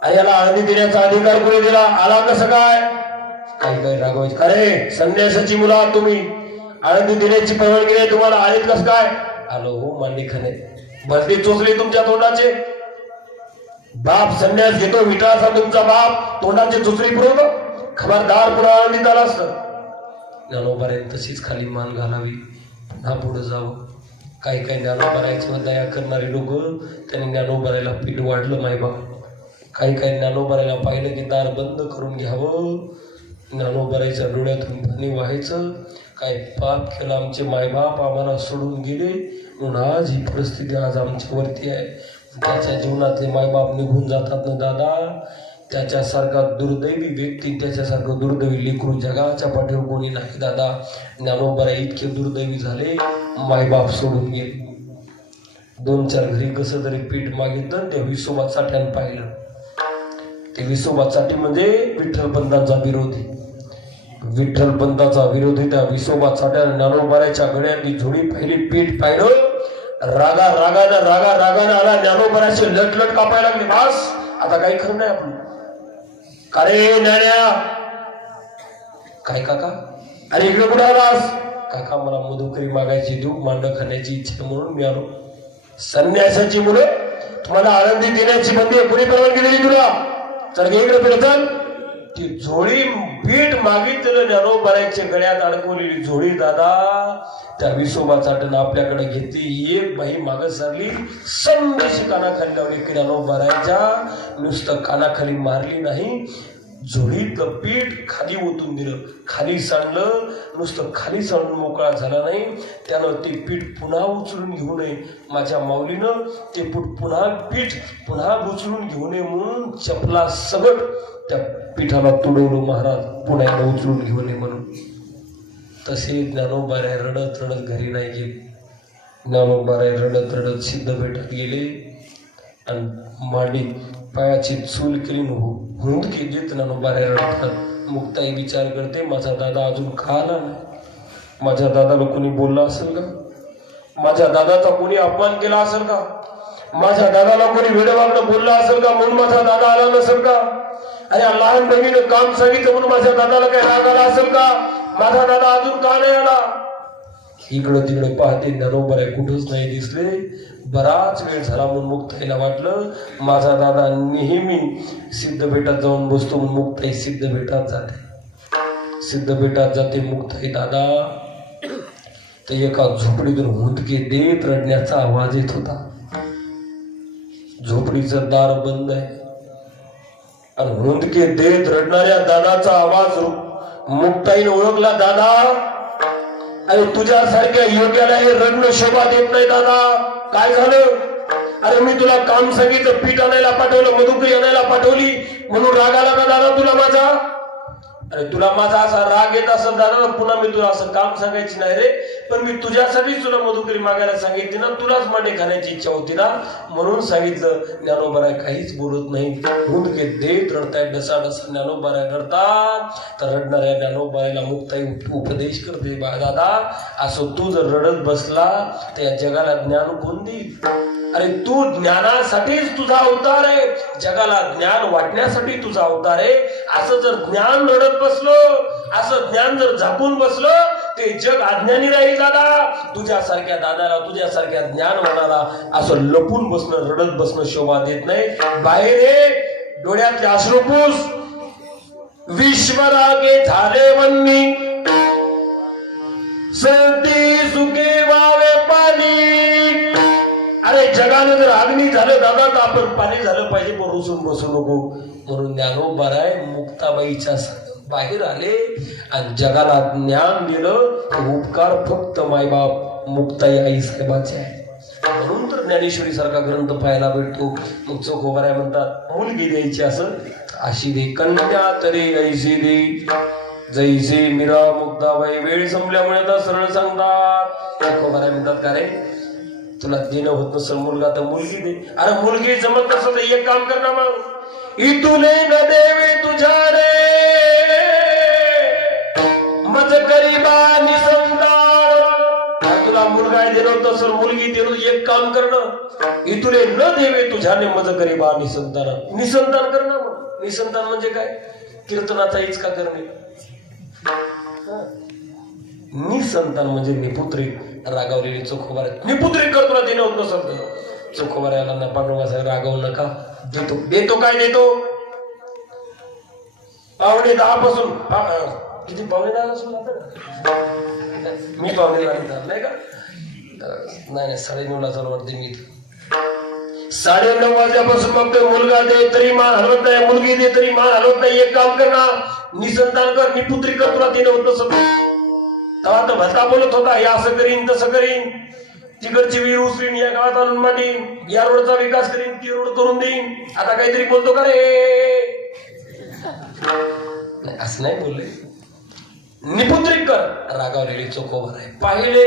अरे याला आळंदी देण्याचा अधिकार कोणी दिला? आला कसं काय? काही रागवायचे. अरे संन्यासाची मुला तुम्ही आळंदी देण्याची परवानगी नाही तुम्हाला, आलीत कसं काय? आलो हो मांडी खाणे. भरती चोचली तुमच्या तोंडाचे. बाप संन्यास घेतो विटाळाचा तुमचा बाप, तोंडाचे चोचली पुरवतो. खबरदार पुढे आळंदीत आला असतं. ज्ञानोबारायन तशीच खाली मान घालावी, पुन्हा पुढे जावं. काही ज्ञानोबारायचं दया करणारी लोक त्यांनी ज्ञानोबारायला पीठ वाढलं मायबाप. काही ज्ञानोबारायला पाहिलं की दार बंद करून घ्यावं. ज्ञानोबारायच्या डोळ्यातून पाणी व्हायचं. काय पाप केलं आमचे मायबाप, आम्हाला सोडून गेले म्हणून आज ही परिस्थिती आज आमच्यावरती आहे. त्याच्या जीवनातले मायबाप निघून जातात ना दादा, त्याच्यासारखा दुर्दैवी व्यक्ती, त्याच्यासारखं दुर्दैवी लेकरू जगाच्या पाठीवर कोणी नाही दादा. ज्ञानोबाराय इतके दुर्दैवी झाले, मायबाप सोडून गेले. 2-4 घरी कसं तरी पीठ मागितलं, ते विसोबा चाट्यानं पाहिलं. ते विसोबा चाटी म्हणजे विठ्ठलपंतांचा विरोधी. विठ्ठलपंताचा विरोधी त्या विसोबा चाट्यानं ज्ञानोबारायच्या गळ्यातली झोळी पाहिली, पीठ पाहिलं. रागानं आला. ज्ञानोबारायचे लटलट कापायला लागले. बास आता काही खरं नाही आपलं. का रे ज्ञान्या? काय काका? अरे इकडे कुठे आलास? काका मला मधुकरी मागायची, देऊ मांड खाण्याची इच्छा म्हणून मी आलो. संन्यासाची मुलं तुम्हाला आळंदी देण्याची बंदी कोणी परवानगी दिली तुला? तर इकडे फिरतात. ती झोळी पीठ मागितलेलं ज्ञानोबारायच्या गळ्यात अडकवलेली झोळी दादा त्या विसोबा चाटन आपल्याकडे घेतली. एक बाई मागं सरली, संदेशी कानाखाली लावली. ज्ञानोबारायच्या नुसतं कानाखाली मारली नाही, झोळीतलं पीठ खाली ओतून दिलं, खाली सांडलं. नुसतं खाली सांडून मोकळा झाला नाही, त्यानं ते पीठ पुन्हा उचलून घेऊ नये. माझ्या माऊलीनं ते पीठ पुन्हा उचलून घेऊ नये म्हणून चपला सगट त्या पीठाला तुडवलं महाराज, पुन्हा उचलून घेऊ नये म्हणून. तसे ज्ञानोबाराय रडत रडत घरी नाही गेले. ज्ञानोबाराय रडत रडत सिद्धपेठात गेले आणि मांडी पायाची चूल केली, हुंदकी देत ज्ञानोबाराय रडतात. मुक्ताई विचार करते, माझा दादा अजून का आला नाही? माझ्या दादाला कोणी बोलला असेल का? माझ्या दादाचा कोणी अपमान केला असेल का? माझ्या दादाला कोणी वेडवाकडं बोलला असेल का म्हणून माझा दादा आला नसेल का? अरे लहान बहिणीनं काम सांगितलं म्हणून माझ्या दादाला काय राग आला असेल का? माझा दादा अजून का नाही आला? इकडं तिकडे पाहते ज्ञानोबराय कुठंच नाही दिसले. बराच वेळ झाला म्हणून मुक्ताईला वाटलं माझा दादा नेहमी सिद्धपेठात जाऊन बसतो म्हणून मुक्ताई सिद्धपेठात जाते. सिद्धपेठात जाते मुक्ताई दादा. तर एका झोपडीतून हुंदके देत रडण्याचा आवाज येत होता. झोपडीचं दार बंद आहे आणि हुंदके देत रडणाऱ्या दादाचा आवाज मुक्ताईने ओळखला. दादा, अरे तुझ्यासारख्या योग्याला हे रडणं शोभा देत नाही दादा. काय झालं? अरे मी तुला काम सांगितलं, पीठ आणायला पाठवलं, मधुकरी आणायला पाठवली म्हणून राग आला का दादा तुला माझा? अरे तुला माझा असा राग येत असेल दादा, पुन्हा मी तुला असं काम सांगायची नाही रे. पण मी तुझ्यासाठीच तुला मधुकरी मागायला सांगितली ना, तुलाच मांडे खाण्याची इच्छा होती ना म्हणून सांगितलं. ज्ञानोबराय काहीच बोलत नाही. हुंदके देत रडताय, डसा डसा ज्ञानोबराय रडतात. तर रडणाऱ्या ज्ञानोबरायला मुक्ताई उपदेश करते. बा दादा, असं तू जर रडत बसला तर या जगाला ज्ञान कोण देईल? अरे तू ज्ञानासाठीच तुझा अवतार आहे, जगाला ज्ञान वाटण्यासाठी तुझा अवतार आहे. असं जर ज्ञान रडत बसलो, असं ज्ञान जर झाकून बसलं ते जग अज्ञानी राहील दादा. तुझ्यासारख्या दादाला, तुझ्यासारख्या ज्ञानवानाला असं लपून बसणं, रडत बसणं शोभा देत नाही. बाहेर ये, डोळ्यातले अश्रुपूस. विश्वरागे झाले वन्नी, संती सुखे वावे पाणी. अरे जगानं जर अग्नी झालं दादा तर आपण पाणी झालं पाहिजे, पण रुसून बसू नको. म्हणून ज्ञानोबराय मुक्ताबाईच्या बाहेर आले आणि जगाला ज्ञान दिलं. उपकार फक्त मायबाप मुक्ताई आई साहेबाचे आहे. म्हणून तर ज्ञानेश्वरी सारखा ग्रंथ पाहायला भेटतो. मग चोखोबराय म्हणतात मुलगी द्यायची असं अशी दे, कन्या तरी ऐशी दे, जैसे मीरा मुक्ताबाई. वेळ संपल्यामुळे आता सरळ सांगतात. चोखोबराय म्हणतात का रे, तुला देणं होत नसेल मुलगा तर मुलगी दे. अरे मुलगी जमत नसेल तर एक काम कर ना मग, इतुले न देवे तुझ्या रे मज गरीबा निसंतान. तुला मुलगा देणं होत असेल, मुलगी देणं, एक काम करणं, इतुले न देवे तुझ्याने मज गरीबा निसंतान. निसंतान करणं. मग निसंतान म्हणजे काय? कीर्तनाचा इचका करणे. निसंतान म्हणजे निपुत्रिक. रागावलेली चोखोबराय निपुत्रिक कर, तुला देणं होत नसत. चोखोबरायला ना पांडुरंगाचा रागावू नका. देतो देतो काय देतो? 9:45 पासून किती 9:45 पासून मी 9:45 नाही का? नाही 9:30ला चालू वाटते मी. 9:30 वाजल्यापासून मग मुलगा दे तरी मान हलवत नाही, मुलगी दे तरी मान हलवत नाही. एक काम कर ना, निसंतान कर, निपुत्रिक कर, तुला देणं होत नसत. तेव्हा तर भलता बोलत होता, हे असं करीन तसं करीन, तिकडची विहीर उचलीन, या गावात आणून मांडीन, या रोडचा विकास करीन, ती रोड करून देईन. आता काहीतरी बोलतो का रे? नाही असं नाही बोलले. निपुत्रिक कर. रागावलेली चोखोबराय पाहिले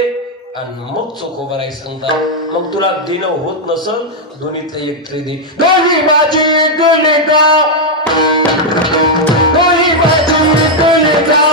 आणि मग चोखोबराय सांगतात मग तुला देणं होत नसल दोन्हीतलं एक तरी दे. दोन्ही माझी गुणगा, दोन्ही माझी गुणगा,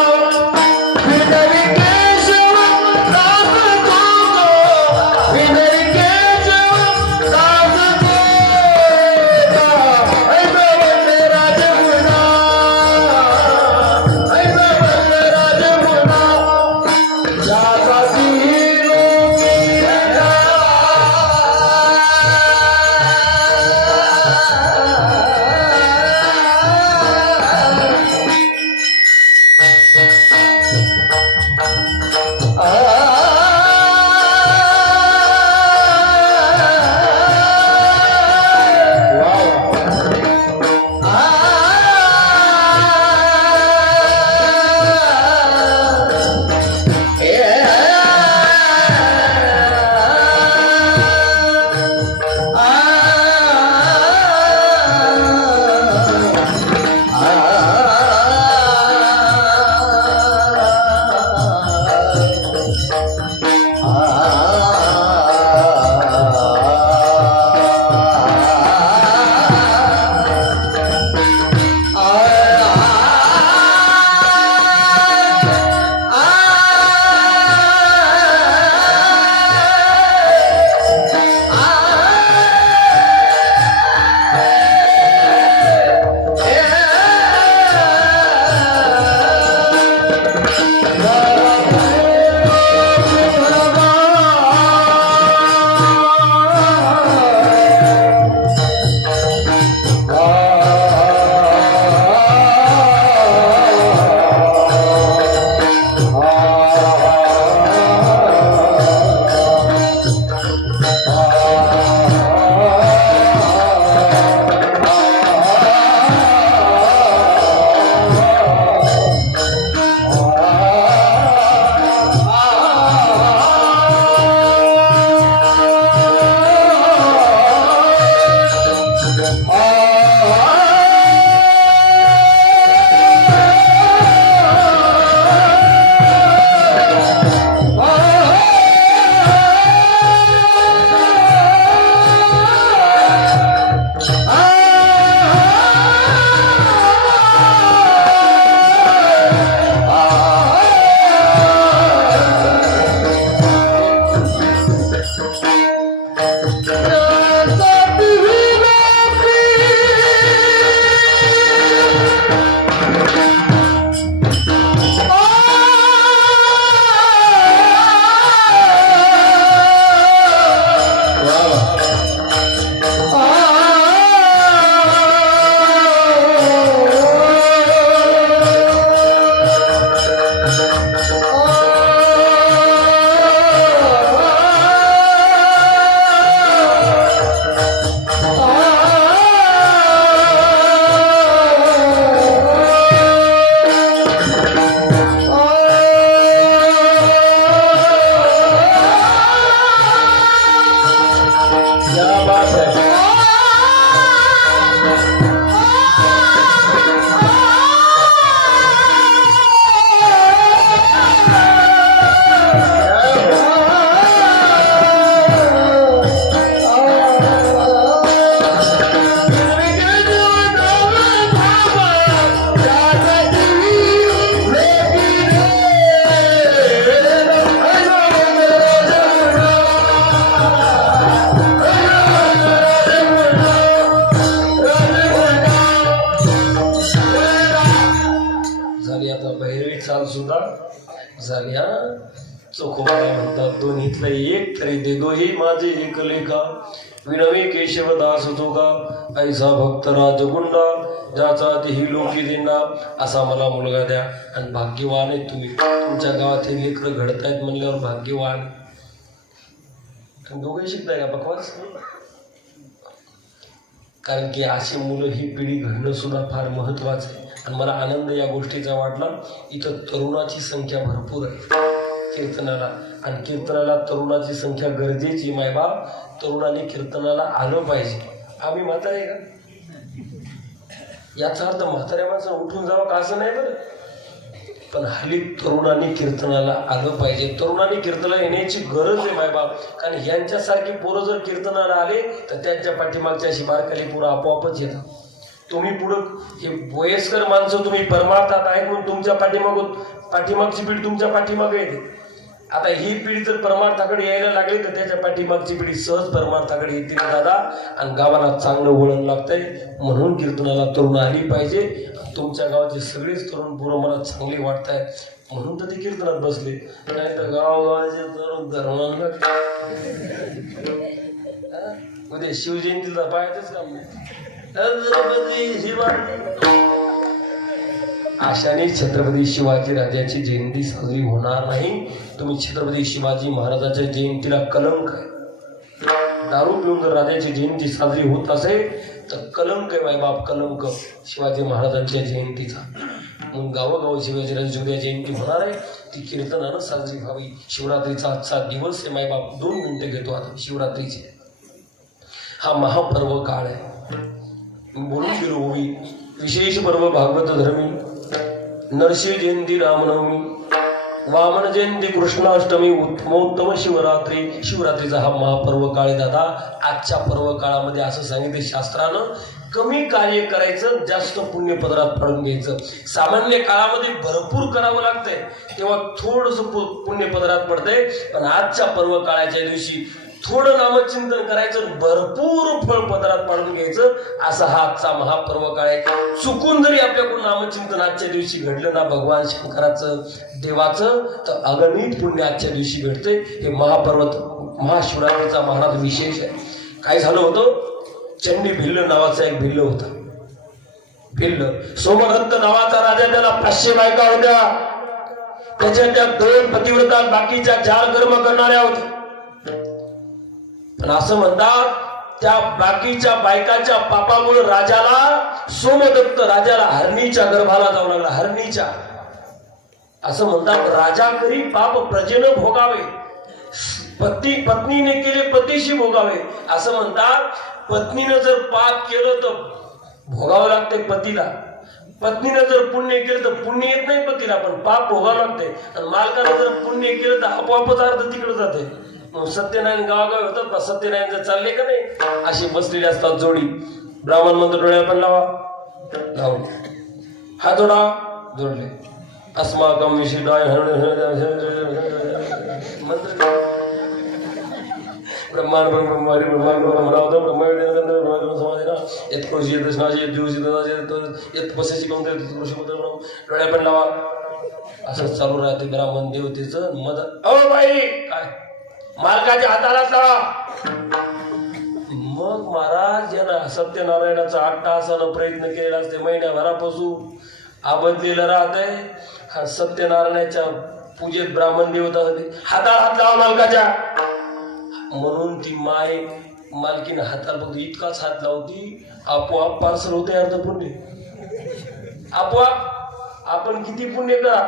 आता भैरवी चाल सुद्धा झाली हा. चोखोबा म्हणतात दोन्हीतलं एक तरी दे दो ही माझे एकले का विनवी केशवदास तुका ऐसा भक्त राजगुंडा ज्याचा तेही लोकी दिंडा असा मला मुलगा द्या. आणि भाग्यवान आहे तुम्ही, तुमच्या गावात हे लेकरं घडतायत म्हणल्यावर भाग्यवान. तुम्ही दोघे शिकताय का बकवास? कारण की अशी मुलं ही पिढी घडणं सुद्धा फार महत्वाचं आहे. आणि मला आनंद या गोष्टीचा वाटला, इथं तरुणाची संख्या भरपूर आहे कीर्तनाला. आणि कीर्तनाला तरुणाची संख्या गरजेची. मायबाप तरुणाने कीर्तनाला आलं पाहिजे. आम्ही म्हातारे का? याचा अर्थ म्हाताऱ्या माणसं उठून जावं का असं नाही बरं. पण हल्ली तरुणांनी कीर्तनाला आलं पाहिजे. तरुणांनी कीर्तनाला येण्याची गरज आहे मायबाप. कारण यांच्यासारखी पोरं जर कीर्तनाला आले तर त्यांच्या पाठीमागच्या अशी बारकाली पोरं आपोआपच येतात. तुम्ही पुढं हे वयस्कर माणसं तुम्ही परमार्थात ऐकून तुमच्या पाठीमागची पिढी तुमच्या पाठीमागे येते. आता ही पिढी जर परमार्थाकडे यायला लागली तर त्याच्या पाठीमागची पिढी सहज परमार्थाकडे येतील दादा. आणि गावाला चांगलं वळण लागतंय म्हणून कीर्तनाला तरुण आली पाहिजे. तुमच्या गावाचे सगळेच तरुण पोरं मला चांगली वाटत आहे म्हणून तर ते कीर्तनात बसले. नाही तर गावाचे तरुण धर्मांना उद्या शिवजयंतीला पाहायचंच काम नाही. अशाने छत्रपती शिवाजी राजाची जयंती साजरी होणार नाही. तुम्ही छत्रपती शिवाजी महाराजांच्या जयंतीला कलंक आहे. दारू पिऊन जर राजाची जयंती साजरी होत असेल तर कलंक आहे मायबाप, कलंक शिवाजी महाराजांच्या जयंतीचा. मग गावोगाव शिवाजी राजाची उद्या जयंती होणार आहे, ती कीर्तनानं साजरी व्हावी. शिवरात्रीचा आजचा दिवस आहे मायबाप. 2 मिनिटं घेतो आता शिवरात्रीचे. हा महापर्व काळ आहे. बोलून गेलो होई विशेष पर्व भागवत धर्मी, नरसिंह जयंती रामनवमी, वामन जयंती कृष्णाष्टमी, उत्तमोत्तम शिवरात्री. शिवरात्रीचा हा महापर्व काळ आहे दादा. आजच्या पर्व काळामध्ये असं सांगितलं शास्त्रानं, कमी कार्य करायचं, जास्त पुण्य पदरात पाडून घ्यायचं. सामान्य काळामध्ये भरपूर करावं लागतंय तेव्हा थोडस पुण्य पदरात पडतंय. पण आजच्या पर्व काळाच्या दिवशी थोडं नामचिंतन करायचं, भरपूर फळ पदरात पाडून घ्यायचं. असा हा आजचा महापर्व काळ आहे. चुकून जरी आपल्याकडून नामचिंतन आजच्या दिवशी घडलं ना भगवान शंकराचं देवाचं, तर अगणित पुण्य आजच्या दिवशी भेटते. हे महापर्वत महाशिवरात्रीचा महाराज विशेष आहे. काय झालं होतं, चंडी भिल्ल नावाचा एक भिल्ल होता. भिल्ल सोमदत्त नावाचा राजा, त्याला 500 बायका होत्या. त्याच्या त्या 2 पतिव्रता, बाकीच्या 4 कर्म करणाऱ्या होत्या. पण असं म्हणतात त्या बाकीच्या बायकाच्या पापामुळे राजाला, सोमदत्त राजाला हरणीच्या गर्भाला जाऊ लागला. हरणीच्या असं म्हणतात, राजा करी पाप प्रजेनं भोगावे, पत्नीने केले पतीशी भोगावे. असं म्हणतात, पत्नीनं जर पाप केलं तर भोगावं लागते पतीला. पत्नीनं जर पुण्य केलं तर पुण्य येत नाही पतीला, पण पाप भोगावं लागते. आणि मालकानं जर पुण्य केलं तर आपोआपच अर्थ तिकडे जाते. सत्यनारायण गावागाव होतात ना, सत्यनारायण जर चालले का नाही अशी बसलेली असतात जोडी. ब्राह्मण मंत्र डोळ्या पण लावा, लावले. हा जोडा, जोडले. अस्माकम विशिष्टाय मंत्र ब्रह्मांड ब्रह्मारी ब्रह्मांड ब्रह्मरावतो ब्रह्मांड समाधीना येत कोशी दशनाची येत दिवशी येत बसायची कोणते डोळ्या पण लावा. असं चालू राहते ब्राह्मण देवतेचं मदत. ओ बाई, काय मालकाच्या हातालाच लावा. मग महाराज यांना सत्यनारायणाचा 8 तासानं प्रयत्न केलेला असते. महिन्याभरापासून आबदलेलं राहतंय. हा सत्यनारायणाच्या पूजेत ब्राह्मण देवता होते. हाताला हात लावा मालकाच्या. म्हणून ती माय मालकीनं हाताला फक्त इतकाच हात लावती, आपोआप पार्सल होते अर्ध पुण्य. आपोआप आपण किती पुण्य करा,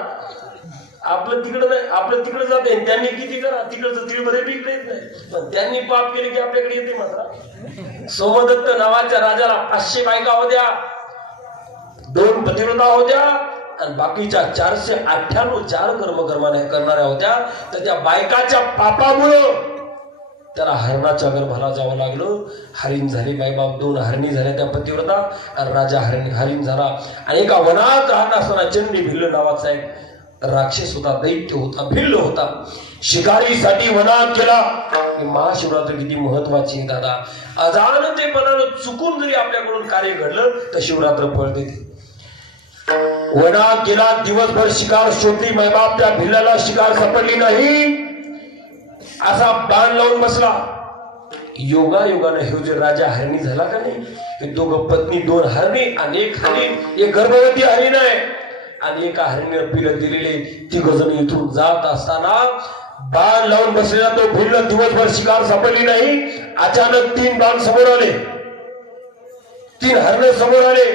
आपलं तिकडं नाही, आपलं तिकडे जाते. त्यांनी किती करा, तिकडचं तिळभरे बी इकडे येत नाही. पण त्यांनी पाप केले की आपल्याकडे येते मात्र. सोमदत्त नावाच्या राजाला 500 बायका होत्या, 2 पतिव्रता होत्या आणि बाकीच्या 498 4 कर्म करणाऱ्या होत्या. तर त्या बायकाच्या पापामुळं त्याला हरणाच्या गर्भाला जावं लागलं. हरिण झाली बाईबाप. 2 हरणी झाल्या त्या पतिव्रता आणि राजा हरिण झाला. आणि एका वनात राहत असताना चंडी भिल्ल नावाचा एक राक्षस होता, दैत्य होता, भिल्ल होता. शिकारीसाठी वनात गेला. महाशिवरात्री किती महत्वाची आहे दादा. अजाणतेपणानं चुकून जरी आपल्याकडून कार्य घडलं तर शिवरात्र फळ देते. वनात गेला, दिवसभर शिकार शोधली, मायबाप त्या भिल्लाला शिकार सापडली नाही. असा बाण लावून बसला. योगायोगाने हे जे राजा हरणी झाला का नाही, हे दोघं पत्नी, 2 हरणी आणि एक हरिण, एक गर्भवती हरिण आहे आणि एका हरिणीने पिलं दिलेले. 3 जण इथून जात असताना बाण लावून बसलेला तो भिल्ल, दिवसभर शिकार सापडली नाही. अचानक 3 बाण समोर आले, 3 हरण समोर आले.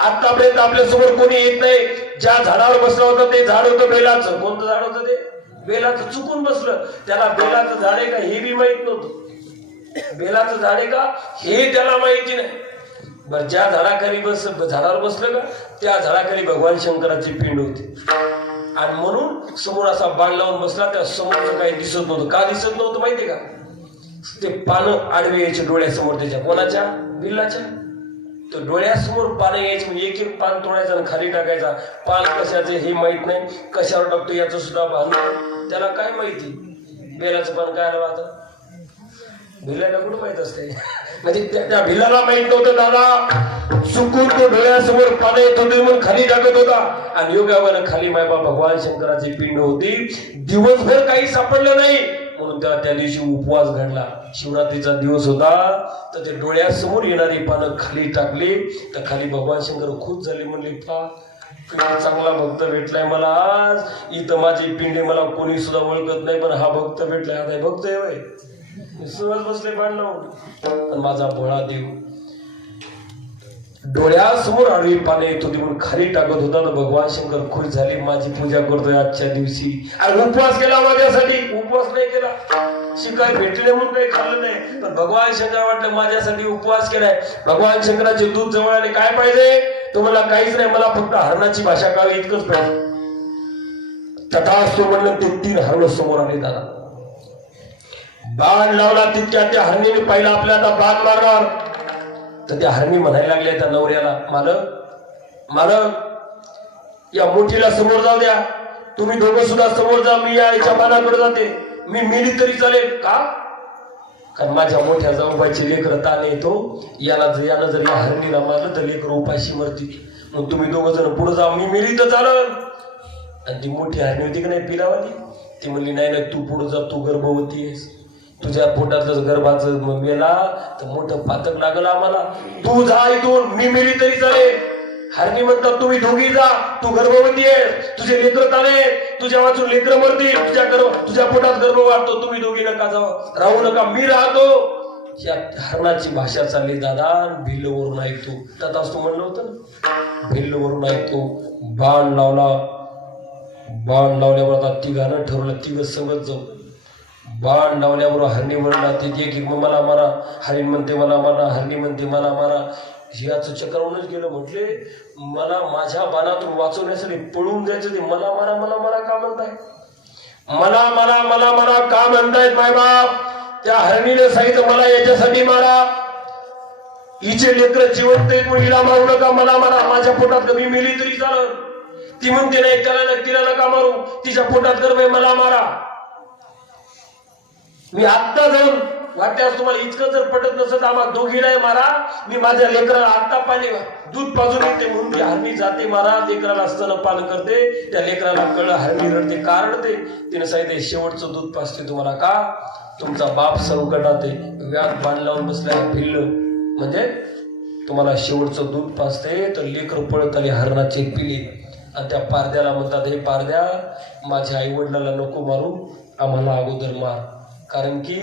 आतापर्यंत आपल्या समोर कोणी येत नाही. ज्या झाडावर बसला होता ते झाड होतं बेलाचं. कोणतं झाड होतं ते? बेलाचं. चुकून बसलं. त्याला बेलाचं झाड आहे का हे बी माहित नव्हतं. बेलाचं झाड आहे का हे त्याला माहिती नाही. बर, ज्या झाडाखाली झाडावर बसलं का त्या झाडाखाली भगवान शंकराची पिंड होती आणि म्हणून समोर असा बाण लावून बसला. त्या समोरचं काही दिसत नव्हतं. का दिसत नव्हतं माहितीये का? ते पानं आडवे यायचे डोळ्यासमोर त्याच्या. कोणाच्या? बिल्लाच्या. तो डोळ्यासमोर पानं यायचे म्हणजे एक एक पान तोडायचं आणि खाली टाकायचा. पान कशाचे हे माहित नाही, कशावर टाकतो याचं सुद्धा भान त्याला काय माहिती. बेलाचं पान काय आलं आता भिल्लाला कुठं माहित असते. म्हणजे त्या भिल्लाला माहित नव्हतं दादा. चुकून तो डोळ्यासमोर पानं येत होते म्हणून खाली टाकत होता आणि योगायोगानं खाली मायबा भगवान शंकराची पिंड होती. दिवसभर काही सापडलं नाही म्हणून त्या दिवशी उपवास घडला. शिवरात्रीचा दिवस होता तर ते डोळ्यासमोर येणारी पानं खाली टाकली. तर खाली भगवान शंकर खुश झाले, म्हणले पा चांगला भक्त भेटलाय मला आज. इथं माझी पिंडे मला कोणी सुद्धा ओळखत नाही पण हा भक्त भेटलाय. आता भक्त आहे वय सहज बसले बाण लावून. पण माझा भोळा देव डोळ्यासमोर आडवी पाने येत होती म्हणून खाली टाकत होता. तर भगवान शंकर खुश झाले, माझी पूजा करतोय आजच्या दिवशी. आणि उपवास केला माझ्यासाठी. उपवास नाही केला, शिकाय भेटले म्हणून काही खाल्लं नाही, पण भगवान शंकर वाटलं माझ्यासाठी उपवास केलाय. भगवान शंकराचे दूध जवळ आले. काय पाहिजे तुम्हाला? काहीच नाही, मला फक्त हरणाची भाषा कळावी इतकंच पाहिजे. तथास्तु म्हणलं. ते 3 हरण समोर आले. दादा बाण लावला तितक्या त्या हरणीने पाहिलं आपल्या आता बाण मारणार. तर त्या हरणी म्हणायला लागल्या त्या नवऱ्याला, मालक या मोठीला समोर जाऊ द्या. तुम्ही दोघं सुद्धा समोर जा. मी याच्या बाणाकडे जाते. मी मेली तरी चालेल का? कारण माझ्या मोठ्या जाऊबाईचे लेकर ताण येतो. यानं जर या हरणीला मारलं तर लेकर उपाशी मरतील. मग तुम्ही दोघं जण पुढे जा. मी मेली तर चालेल. आणि ती मोठी हरणी होती की नाही पिलावाली, ती म्हणली नाही तू पुढे जा, तू गर्भवती आहेस. तुझ्या पोटातलं गर्भाचं मेला तर मोठं पातक लागलं आम्हाला. तू जा इथून. मी मेली तरी चालेल. हरणी म्हणतात तुम्ही दोघी जा. तू गर्भवती आहे, तुझे लेकर ताणे, तुझ्या वाचून लेकर मरतील, तुझ्या पोटात गर्भ वाढतो. तुम्ही दोघी नका जाऊ, राहू नका, मी राहतो. या हरणाची भाषा चालली दादा. भिल्लवरून ऐकतो. तथाच तू म्हणलं होतं ना, भिल्लवरून ऐकतो. बाण लावला. बाण लावल्यावर आता 3घानं ठरवलं 3 संगत जाऊ. बाण लावल्याबरोबर हरणी म्हणला ते एक मला मारा. हरिण म्हणते मला मारा, हरणी म्हणते मला मारा. याचं चक्रावूनच गेलं. म्हटले मला माझ्या बाणातून वाचवण्यासाठी पळून द्यायचं ते मला मारा का म्हणताय? मला का म्हणतायत मायबाप? त्या हरणीने सांगितलं मला याच्यासाठी मारा. हिचे लेकर जिवंत आहेत म्हणून हिला मारू नका, मला मारा. माझ्या पोटात कमी मेली तरी चालत. ती म्हणते नाही त्याला तिला नका मारू, तिच्या पोटात गर्भ आहे, मला मारा. मी आत्ता जाऊन वाटल्यास तुम्हाला इतकं जर पटत नसत आम्हाला दोघीलाही मारा. मी माझ्या लेकराला आत्ता पाणी दूध पाजून येते म्हणून ती हरणी जाते मारा. लेकराला स्तनपान करते. त्या लेकराला कळलं हरणी रडते का रडते. तिने सांगितले शेवटचं दूध पाजते तुम्हाला का? तुमचा बाप संकटात आहे, व्याध बाण लावून बसलाय भिल्ल, म्हणजे तुम्हाला शेवटचं दूध पाजते. तर लेकर पळत आले हरणाचे पिले आणि त्या पारद्याला म्हणतात, हे पारद्या माझ्या आई वडिलाला नको मारू, आम्हाला अगोदर मार. कारण की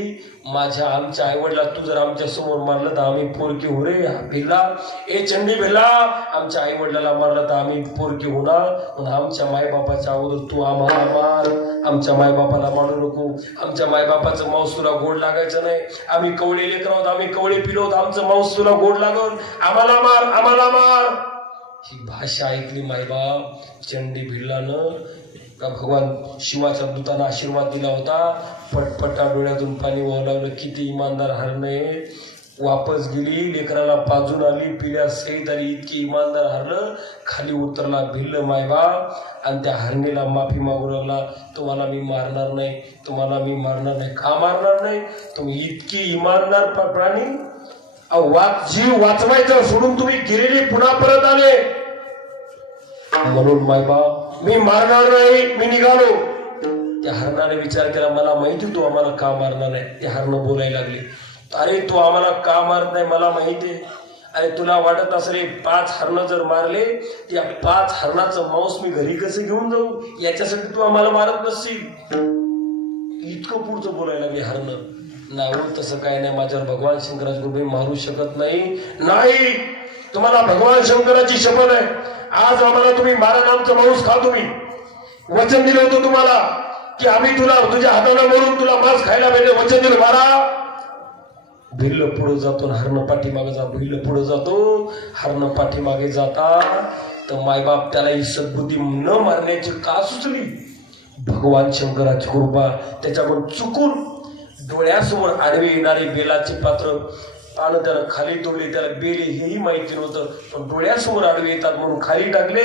आमच्या आईवडिला तू जर आमच्या समोर मारलं तर आम्ही पोरकी हो रे भिल्ला. ए चंडी भिल्ला, आमच्या आई वडिलाला मारलं तर आम्ही पोरकी होणार. म्हणून आमच्या मायबापाच्या अगोदर तू आम्हाला मार. आमच्या मायबापाला मारू नको. आमच्या मायबापाचं मांस तुला गोड लागायचं नाही. आम्ही कवळे लेकर आहोत, आम्ही कवळे पिलो आहोत, आमचं मांस तुला गोड लागल, आम्हाला मार. ही भाषा ऐकली मायबाप चंडी भिल्लानं. भगवान शिवाच्या दूतानं आशीर्वाद दिला होता. पटपटा डोळ्यातून पाणी वाहू लागलं. किती इमानदार हरणे. वापस गेली, लेकराला पाजून आली, पिल्या सहित आली. इतकी इमानदार हरलं. खाली उतरला भिल्ल मायबाप आणि त्या हरणीला माफी मागू लागला. तुम्हाला मी मारणार नाही, तुम्हाला मी मारणार नाही. का मारणार नाही? तुम्ही इतकी इमानदार प्राणी, जीव वाचवायचं सोडून तुम्ही गेलेले पुन्हा परत आले. म्हणून मायबाप मी मारणार नाही, मी निघालो. त्या हरणाने विचार केला, मला माहिती तू आम्हाला का मारणार नाही. ते हरण बोलायला लागले, अरे तू आम्हाला का मारत नाही मला माहिती आहे. अरे तुला वाटत असेल 5 हरण जर मारले, त्या 5 हरणाचं मांस मी घरी कसं घेऊन जाऊ, याच्यासाठी तू आम्हाला मारत नसशील. इतकं पुढचं बोलायला लागले हरण. नाही तसं काय नाही, माझ्यावर भगवान शंकराची कृपा मारू शकत नाही. नाही, तुम्हाला भगवान शंकराची शपथ आहे, आज आम्हाला तुम्ही मारा, आमचं मांस खा. तुम्ही वचन दिलं होतं तुम्हाला की आम्ही तुला तुझ्या हाताला मारून तुला मांस खायला पाहिजे, वचन दिलं, मारा. भिल्ल पुढे जातो, हरण पाठीमागे जातो. भिल्ल पुढे जातो, हरण पाठीमागे जाता. तर मायबाप त्याला ही सद्बुद्धी न मारण्याची का सुचली? भगवान शंकराची कृपा. त्याच्याकडून चुकून डोळ्यासमोर आडवे येणारे बेलाचे पात्र पानं त्याला खाली तोडले. त्याला बेले हेही माहिती नव्हतं, पण डोळ्यासमोर आडवे येतात म्हणून खाली टाकले.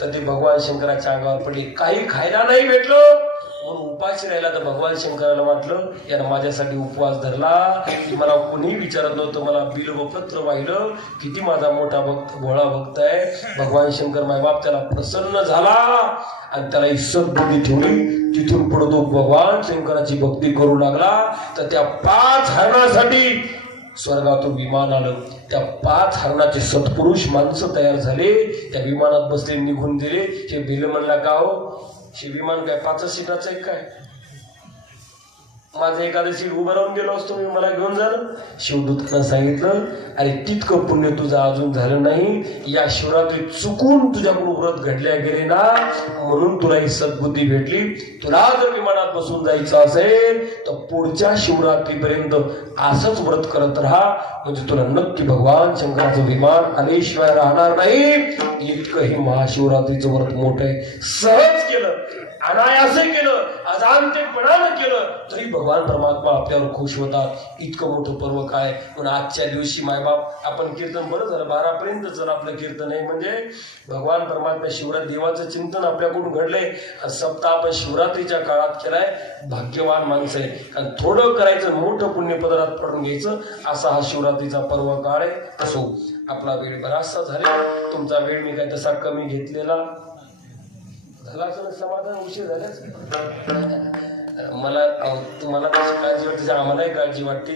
तर ते भगवान शंकराच्या अंगावर पडले. काही खायला नाही भेटलं म्हणून उपाशी राहिला. तर भगवान शंकराला वाटलं, यानं माझ्यासाठी उपवास धरला, मला कोणी विचारत नव्हतं, मला बिल्वपत्र वाहिलं, किती माझा मोठा भक्त, भोळा भक्त आहे. भगवान शंकर मायबाप त्याला प्रसन्न झाला आणि त्याला सद्बुद्धी ठेवली. तिथून पुढे तो भगवान शंकराची भक्ती करू लागला. तर त्या 5 हरणासाठी स्वर्गातून विमान आलं. त्या 5 हरणाचे सत्पुरुष माणसं तयार झाले. त्या विमानात बसले, निघून गेले. हे भिल्ल म्हणला, का हो हे विमान काय 5 सीटाचं आहे काय? माझं एखादं सीट उभं राहून गेलो असतो, मी मला घेऊन झालं. शिवदूतांना सांगितलं, अरे तितकं पुण्य तुझं अजून झालं नाही. या शिवरात्रीत चुकून तुझ्याकडून व्रत घडल्या गेले ना, म्हणून तुला ही सद्बुद्धी भेटली. तुला जर विमानात बसून जायचं असेल तर पुढच्या शिवरात्रीपर्यंत असंच व्रत करत राहा, म्हणजे तुला नक्की भगवान शंकराचं विमान आल्याशिवाय राहणार नाही. इतकं हे महाशिवरात्रीचं व्रत मोठं आहे. सहज केलं, अनायासे केलं, अजाणतेपणानं केलं तरी भगवान परमात्मा आपल्यावर खुश होतात. इतकं मोठं पर्व काय. पण आजच्या दिवशी मायबाप आपण कीर्तन, बरं झालं 12 पर्यंत जर आपलं कीर्तन आहे, म्हणजे भगवान परमात्मा शिवरात्री देवाचं चिंतन आपल्याकडून घडलंय. सप्ताह आपण शिवरात्रीच्या काळात केलाय. भाग्यवान माणसं आहे. आणि थोडं करायचं, मोठं पुण्य पदरात पडून घ्यायचं, असा हा शिवरात्रीचा पर्व काळ आहे. असो, आपला वेळ बराचसा झाला. तुमचा वेळ मी काय तसा कमी घेतलेला झाला असं समाधान, उशीर झाल्याच. मला तुम्हाला कशी काळजी वाटते, आम्हालाही काळजी वाटते.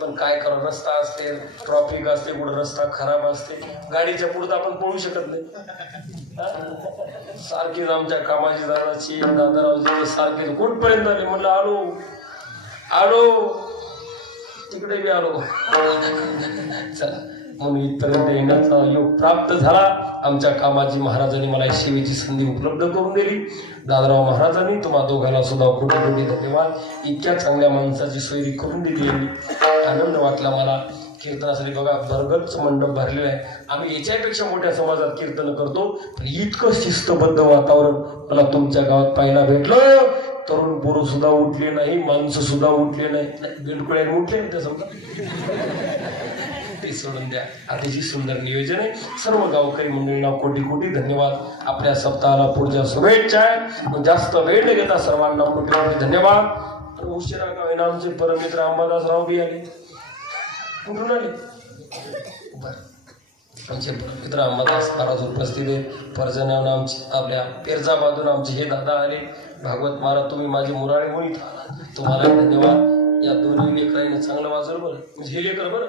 पण काय करा, रस्ता असते, ट्रॉफिक असते, कुठं रस्ता खराब असते, गाडीच्या पुढे आपण पळू शकत नाही. सारखीच आमच्या कामाची दादाची दादारावजी सारखे कुठपर्यंत आले, म्हणलं आलो आलो, तिकडे बी आलो. चला, म्हणून इथपर्यंत येण्याचा योग प्राप्त झाला. आमच्या कामाजी महाराजांनी मला सेवेची संधी उपलब्ध करून दिली. दादाराव महाराजांनी तुम्हा दोघांना सुद्धा कोटी कोटी धन्यवाद. इतक्या चांगल्या माणसाची सोयरी करून दिली यांनी. आनंद वाटला मला. कीर्तनासाठी बघा भरगच्च मंडप भरलेला आहे. आम्ही याच्यापेक्षा मोठ्या समाजात कीर्तन करतो, पण इतकं शिस्तबद्ध वातावरण मला तुमच्या गावात पाहायला भेटलं. तरुण पोरं सुद्धा उठले नाही, माणसं सुद्धा उठले नाही, बिलकुल उठले नाही. समजा ते सोडून द्या. अतिशय सुंदर नियोजन आहे. सर्व गावकरी मंडळींना कोटी कोटी धन्यवाद. आपल्या सप्ताहाला पुढच्या शुभेच्छा आहे. जास्त वेळ न घेता सर्वांना कोटी कोटी धन्यवाद. उशिरा का होईना आमचे परमित्र अंबादासराव बी आले. कुठून आले? आमचे परमित्र अंबादास महाराज उपस्थित आहेत. परजण्यानं आमचे आपल्या पेरजाबादून आमचे हे दादा आले. भागवत महाराज तुम्ही माझे मुराळे म्हणून तुम्हाला धन्यवाद. या दोन्ही लेकरांनी चांगलं वाजवलं बरं, म्हणजे हे लेकर बरं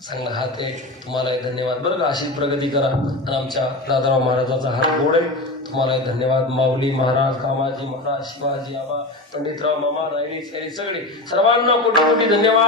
चांगला हात आहे. तुम्हालाही धन्यवाद बरं का. अशी प्रगती करा. आणि आमच्या दादाराव महाराजाचा हात गोड आहे. तुम्हालाही धन्यवाद. माऊली महाराज, कामाजी महाराज, शिवाजी आबा, पंडितराव मामा, रायणी सगळे सर्वांना कोटी कोटी धन्यवाद.